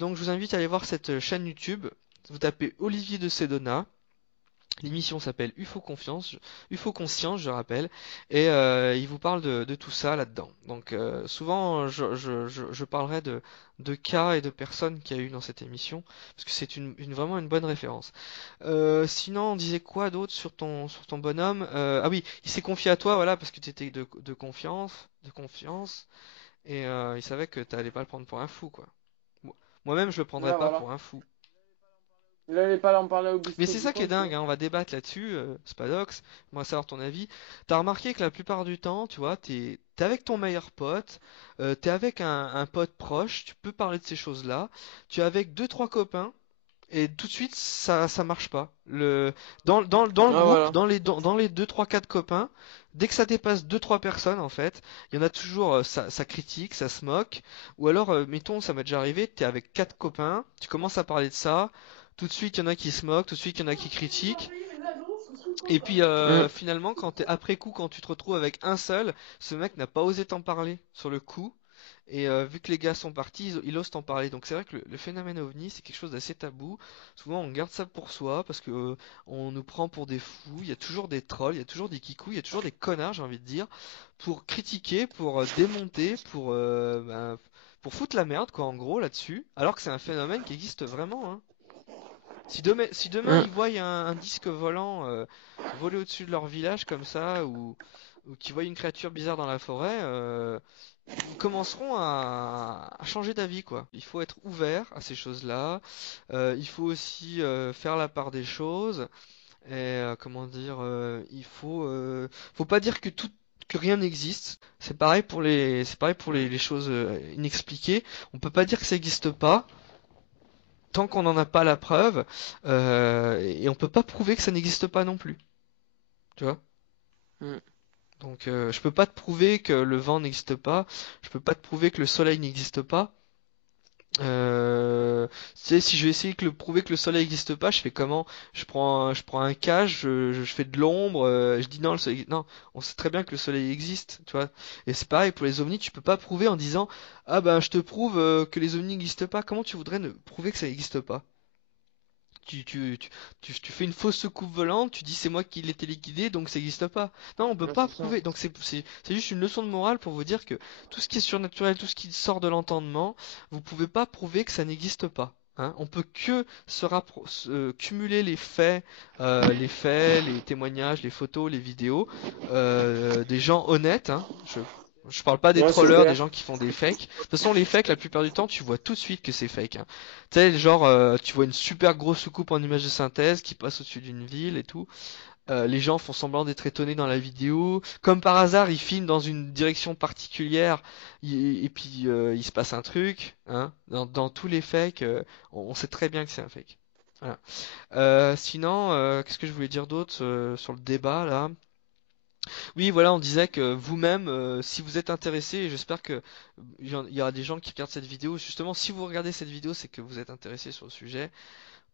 donc je vous invite à aller voir cette chaîne YouTube. Vous tapez Olivier de Sedona. L'émission s'appelle UFO Conscience, je rappelle, et il vous parle de tout ça là-dedans. Donc souvent, je parlerai de cas et de personnes qu'il y a eu dans cette émission, parce que c'est vraiment une bonne référence. Sinon, on disait quoi d'autre sur ton bonhomme? Ah oui, il s'est confié à toi, voilà, parce que tu étais de confiance, et il savait que tu allais pas le prendre pour un fou, quoi. Moi-même, je le prendrais Là pas voilà. pour un fou. Il allait pas en parler au Mais bistrot c'est du ça qui est coin, tu dingue, vois. hein, on va débattre là-dessus, Spadox, on va savoir ton avis. T'as remarqué que la plupart du temps, tu vois, t'es avec ton meilleur pote, t'es avec un pote proche, tu peux parler de ces choses-là, tu es avec deux, trois copains, et tout de suite, ça marche pas. Dans le Ah groupe, voilà. dans les deux, trois, quatre copains, dès que ça dépasse deux, trois personnes, en fait, il y en a toujours, ça critique, ça se moque, ou alors, mettons, ça m'est déjà arrivé, t'es avec quatre copains, tu commences à parler de ça, tout de suite, il y en a qui se moquent, tout de suite, il y en a qui critiquent, et puis, Mm. finalement, après coup, quand tu te retrouves avec un seul, ce mec n'a pas osé t'en parler sur le coup, et vu que les gars sont partis, ils osent en parler. Donc c'est vrai que le phénomène ovni, c'est quelque chose d'assez tabou. Souvent on garde ça pour soi parce que on nous prend pour des fous. Il y a toujours des trolls, il y a toujours des kikous, il y a toujours des connards, j'ai envie de dire, pour critiquer, pour démonter, pour foutre la merde quoi en gros là-dessus. Alors que c'est un phénomène qui existe vraiment, hein. Si demain Mm. ils voient un disque volant voler au-dessus de leur village comme ça, ou qu'ils voient une créature bizarre dans la forêt, ils commenceront à changer d'avis, quoi. Il faut être ouvert à ces choses-là. Il faut aussi faire la part des choses. Et comment dire, faut pas dire que rien n'existe. C'est pareil pour les choses inexpliquées. On peut pas dire que ça n'existe pas tant qu'on n'en a pas la preuve, et on peut pas prouver que ça n'existe pas non plus. Tu vois? Mm. Donc je peux pas te prouver que le vent n'existe pas, je peux pas te prouver que le soleil n'existe pas. Tu sais, si je vais essayer de prouver que le soleil n'existe pas, je fais comment? Je prends un cage, je fais de l'ombre, je dis non, le soleil, non, on sait très bien que le soleil existe, tu vois. Et c'est pareil pour les ovnis, tu peux pas prouver en disant, ah ben je te prouve que les ovnis n'existent pas. Comment tu voudrais ne prouver que ça n'existe pas? Tu, tu, tu, tu fais une fausse soucoupe volante, tu dis c'est moi qui l'ai téléguidé, donc ça n'existe pas. Non, on peut Ouais, pas c'est ça. prouver. Donc c'est juste une leçon de morale pour vous dire que tout ce qui est surnaturel, tout ce qui sort de l'entendement, vous pouvez pas prouver que ça n'existe pas. Hein. On peut que cumuler les faits, les témoignages, les photos, les vidéos des gens honnêtes. Hein. Je parle pas des Ouais, c'est trollers, des clair. gens qui font des fakes. De toute façon, les fakes, la plupart du temps, tu vois tout de suite que c'est fake. Hein. Tu sais, genre, tu vois une super grosse soucoupe en image de synthèse qui passe au-dessus d'une ville et tout. Les gens font semblant d'être étonnés dans la vidéo. Comme par hasard, ils filment dans une direction particulière et puis il se passe un truc. Hein. Dans tous les fakes, on sait très bien que c'est un fake. Voilà. Sinon, qu'est-ce que je voulais dire d'autre sur le débat là? Oui, voilà, on disait que vous-même, si vous êtes intéressé, et j'espère que il y aura des gens qui regardent cette vidéo. Justement, si vous regardez cette vidéo, c'est que vous êtes intéressé sur le sujet.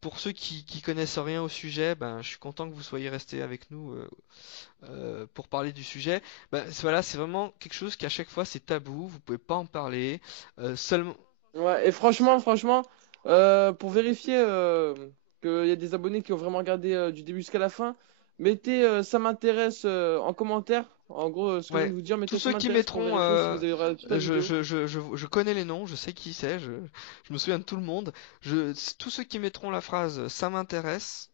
Pour ceux qui connaissent rien au sujet, ben, je suis content que vous soyez restés avec nous pour parler du sujet. Ben, voilà, c'est vraiment quelque chose qui à chaque fois c'est tabou, vous pouvez pas en parler. Seulement, Ouais, et franchement, pour vérifier qu'il y a des abonnés qui ont vraiment regardé du début jusqu'à la fin, mettez ça m'intéresse en commentaire. En gros, ce que je viens ouais, de vous dire, tous mettez ça ceux qui m'intéresse pour mettront, vérifier si vous avez regardé toute la vidéo. je connais les noms, je sais qui c'est, je me souviens de tout le monde. Tous ceux qui mettront la phrase ça m'intéresse,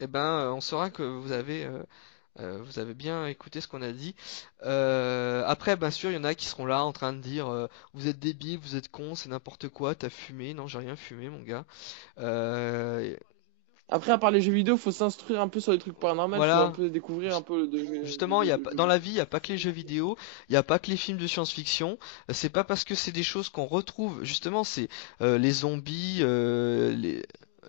eh ben, on saura que vous avez bien écouté ce qu'on a dit. Après, bien sûr, il y en a qui seront là en train de dire vous êtes débile, vous êtes con, c'est n'importe quoi, t'as fumé. Non, j'ai rien fumé, mon gars. Euh, Après, à part les jeux vidéo, faut s'instruire un peu sur les trucs paranormaux, faut un voilà. peu découvrir un peu Justement, dans la vie, il n'y a pas que les jeux vidéo, il n'y a pas que les films de science-fiction. C'est pas parce que c'est des choses qu'on retrouve, justement, c'est les zombies,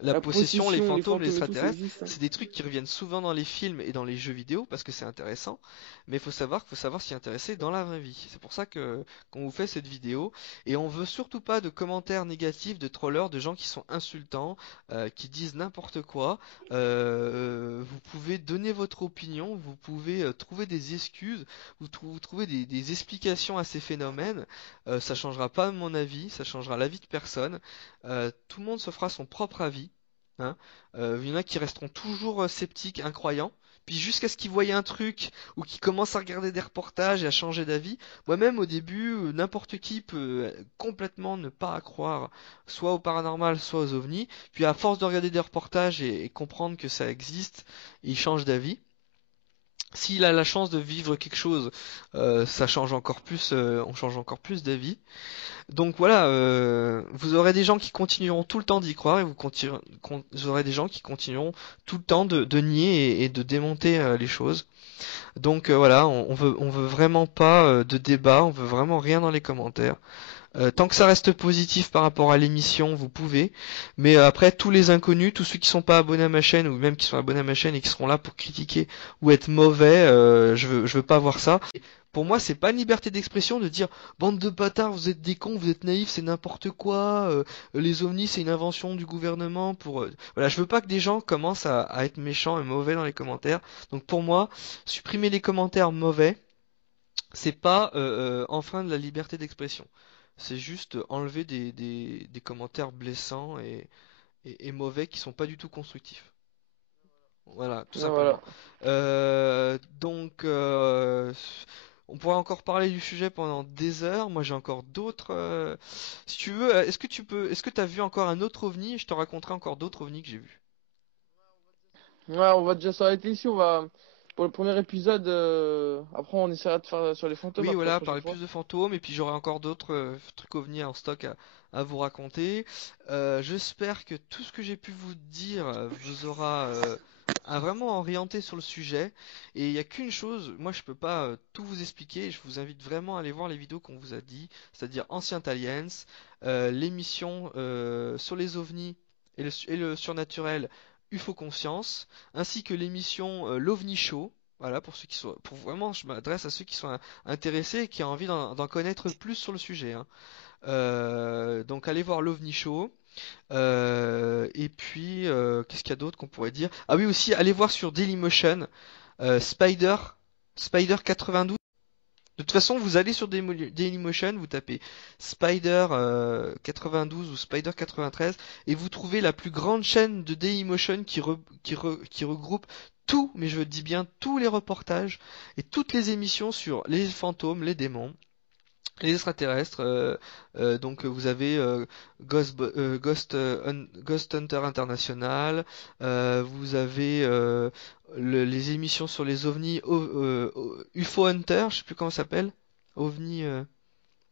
la la possession, les possession, les fantômes, les fantômes et tout, ça extraterrestres. existe, hein. C'est des trucs qui reviennent souvent dans les films et dans les jeux vidéo parce que c'est intéressant. Mais faut savoir s'y intéresser dans la vraie vie. C'est pour ça que qu'on vous fait cette vidéo. Et on veut surtout pas de commentaires négatifs, de trollers, de gens qui sont insultants, qui disent n'importe quoi. Vous pouvez donner votre opinion, vous pouvez trouver des excuses, vous trouvez des explications à ces phénomènes. Ça changera pas mon avis, ça changera l'avis de personne. Tout le monde se fera son propre avis. Hein. Il y en a qui resteront toujours sceptiques, incroyants. Puis jusqu'à ce qu'ils voient un truc ou qu'ils commencent à regarder des reportages et à changer d'avis. Moi-même au début, n'importe qui peut complètement ne pas croire soit au paranormal, soit aux ovnis. Puis à force de regarder des reportages et comprendre que ça existe, il change d'avis. S'il a la chance de vivre quelque chose, ça change encore plus, on change encore plus d'avis. Donc voilà, vous aurez des gens qui continueront tout le temps d'y croire et vous aurez des gens qui continueront tout le temps de nier et de démonter les choses. Donc voilà, on veut vraiment pas de débat, on veut vraiment rien dans les commentaires. Tant que ça reste positif par rapport à l'émission, vous pouvez. Mais après, tous les inconnus, tous ceux qui sont pas abonnés à ma chaîne ou même qui sont abonnés à ma chaîne et qui seront là pour critiquer ou être mauvais, je veux pas voir ça. Pour moi, c'est pas une liberté d'expression de dire bande de bâtards, vous êtes des cons, vous êtes naïfs, c'est n'importe quoi. Les ovnis, c'est une invention du gouvernement pour. Voilà, je veux pas que des gens commencent à être méchants et mauvais dans les commentaires. Donc pour moi, supprimer les commentaires mauvais, c'est pas enfreindre la liberté d'expression. C'est juste enlever des commentaires blessants et mauvais qui sont pas du tout constructifs. Voilà, tout Ouais, voilà. simplement. Donc, on pourrait encore parler du sujet pendant des heures. Moi, j'ai encore d'autres. Si tu veux, est-ce que t'as vu encore un autre ovni? Je te raconterai encore d'autres ovnis que j'ai vus. Ouais, on va déjà s'arrêter ici. On va pour le premier épisode. Après, on essaiera de faire sur les fantômes Oui, après la voilà, prochaine parler fois. plus de fantômes, et puis j'aurai encore d'autres trucs ovnis en stock à vous raconter. J'espère que tout ce que j'ai pu vous dire vous aura vraiment orienté sur le sujet. Et il n'y a qu'une chose, moi je peux pas tout vous expliquer, je vous invite vraiment à aller voir les vidéos qu'on vous a dit, c'est-à-dire Ancient Aliens, l'émission sur les ovnis et le surnaturel UFO Conscience, ainsi que l'émission l'OVNI Show. Voilà, pour vraiment, je m'adresse à ceux qui sont intéressés et qui ont envie d'en connaître plus sur le sujet. Hein. Donc allez voir l'OVNI Show. Et puis, qu'est-ce qu'il y a d'autre qu'on pourrait dire? Ah oui, aussi, allez voir sur Dailymotion euh, Spider, Spider 92. De toute façon, vous allez sur Dailymotion, vous tapez Spider 92 ou Spider 93 et vous trouvez la plus grande chaîne de Dailymotion qui regroupe tout, mais je dis bien tous les reportages et toutes les émissions sur les fantômes, les démons, les extraterrestres. Donc vous avez Ghost Hunter International, vous avez les émissions sur les ovnis, UFO Hunter, je sais plus comment ça s'appelle, OVNI,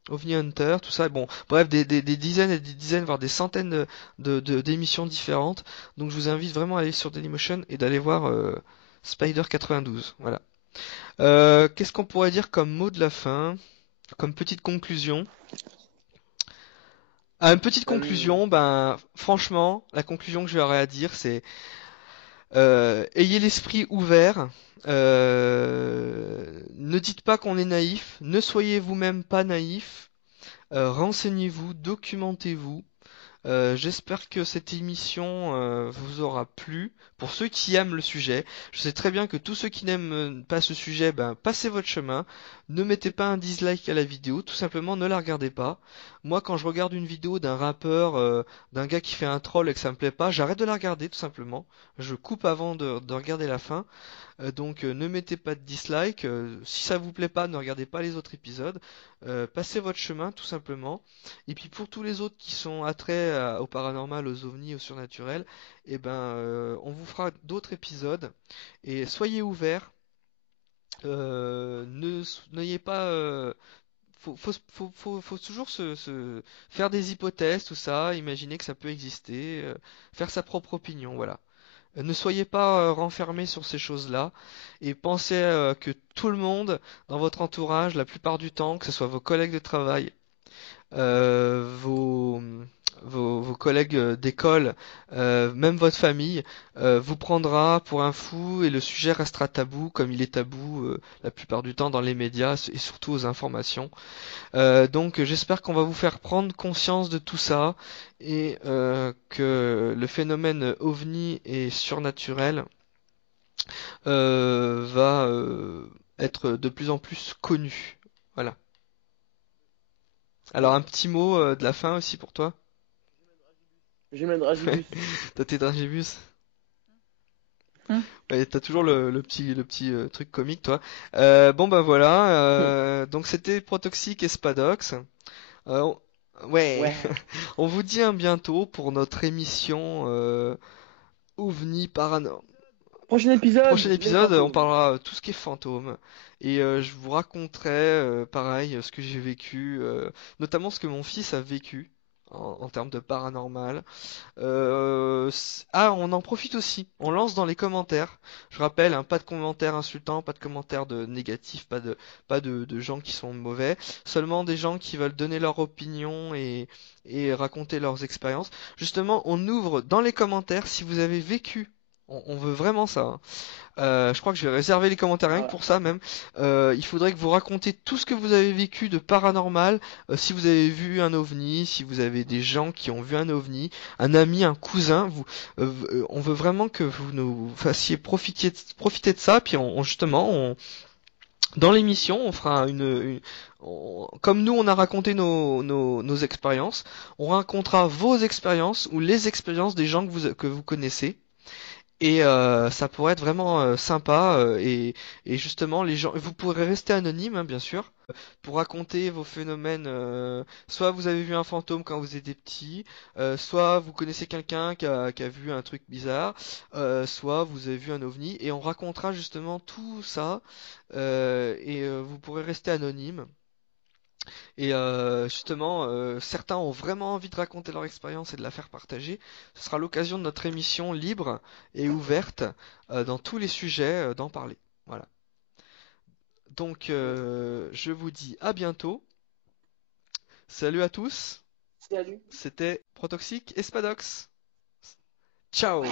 OVNI Hunter, tout ça. Bon, bref, des dizaines et des dizaines, voire des centaines d'émissions différentes. Donc je vous invite vraiment à aller sur Dailymotion et d'aller voir Spider 92, voilà. Qu'est-ce qu'on pourrait dire comme mot de la fin, comme petite conclusion? Une petite conclusion, ben franchement, la conclusion que j'aurais à dire, c'est ayez l'esprit ouvert. Ne dites pas qu'on est naïf, ne soyez vous-même pas naïf. Renseignez-vous, documentez-vous. J'espère que cette émission vous aura plu. Pour ceux qui aiment le sujet, je sais très bien que tous ceux qui n'aiment pas ce sujet, ben passez votre chemin. Ne mettez pas un dislike à la vidéo, tout simplement ne la regardez pas. Moi, quand je regarde une vidéo d'un rappeur, d'un gars qui fait un troll et que ça me plaît pas, j'arrête de la regarder tout simplement. Je coupe avant de regarder la fin. Donc ne mettez pas de dislike. Si ça vous plaît pas, ne regardez pas les autres épisodes. Passez votre chemin tout simplement. Et puis pour tous les autres qui sont attraits au paranormal, aux ovnis, au surnaturel, eh ben on vous fera d'autres épisodes. Et soyez ouverts. N'ayez pas. Faut toujours faire des hypothèses, tout ça, imaginer que ça peut exister, faire sa propre opinion, voilà. Ne soyez pas renfermés sur ces choses-là et pensez que tout le monde dans votre entourage, la plupart du temps, que ce soit vos collègues de travail, euh, vos, vos collègues d'école, même votre famille, vous prendra pour un fou et le sujet restera tabou comme il est tabou la plupart du temps dans les médias et surtout aux informations. Donc j'espère qu'on va vous faire prendre conscience de tout ça et que le phénomène ovni et surnaturel va être de plus en plus connu. Voilà. Alors un petit mot de la fin aussi pour toi. J'ai même Dragibus. T'as tes dragibus? Hein Ouais, t'as toujours le petit truc comique toi. Bon bah voilà. Donc c'était Protoxic et Spadox. Euh, on- Ouais. Ouais. On vous dit à bientôt pour notre émission OVNI Paranormal. Prochain épisode. Prochain les épisode, on fantômes. parlera tout ce qui est fantôme. Et je vous raconterai, pareil, ce que j'ai vécu, notamment ce que mon fils a vécu en termes de paranormal. On en profite aussi. On lance dans les commentaires. Je rappelle, hein, pas de commentaires insultants, pas de commentaires négatifs, pas de gens qui sont mauvais. Seulement des gens qui veulent donner leur opinion et raconter leurs expériences. Justement, on ouvre dans les commentaires si vous avez vécu. On veut vraiment ça, hein. Je crois que je vais réserver les commentaires rien que Voilà. pour ça même. Il faudrait que vous racontiez tout ce que vous avez vécu de paranormal. Si vous avez vu un ovni, si vous avez des gens qui ont vu un ovni, un ami, un cousin, on veut vraiment que vous nous fassiez profiter de ça. Puis justement, dans l'émission, on fera comme nous on a raconté nos expériences, on racontera vos expériences ou les expériences des gens que vous connaissez. Et ça pourrait être vraiment sympa et justement les gens, vous pourrez rester anonyme hein, bien sûr pour raconter vos phénomènes. Soit vous avez vu un fantôme quand vous étiez petit, soit vous connaissez quelqu'un qui a vu un truc bizarre, soit vous avez vu un ovni et on racontera justement tout ça et vous pourrez rester anonyme. Et justement, certains ont vraiment envie de raconter leur expérience et de la faire partager. Ce sera l'occasion de notre émission libre et ouverte dans tous les sujets d'en parler. Voilà. Donc, je vous dis à bientôt. Salut à tous. Salut. C'était Protoxic et Spadox. Ciao.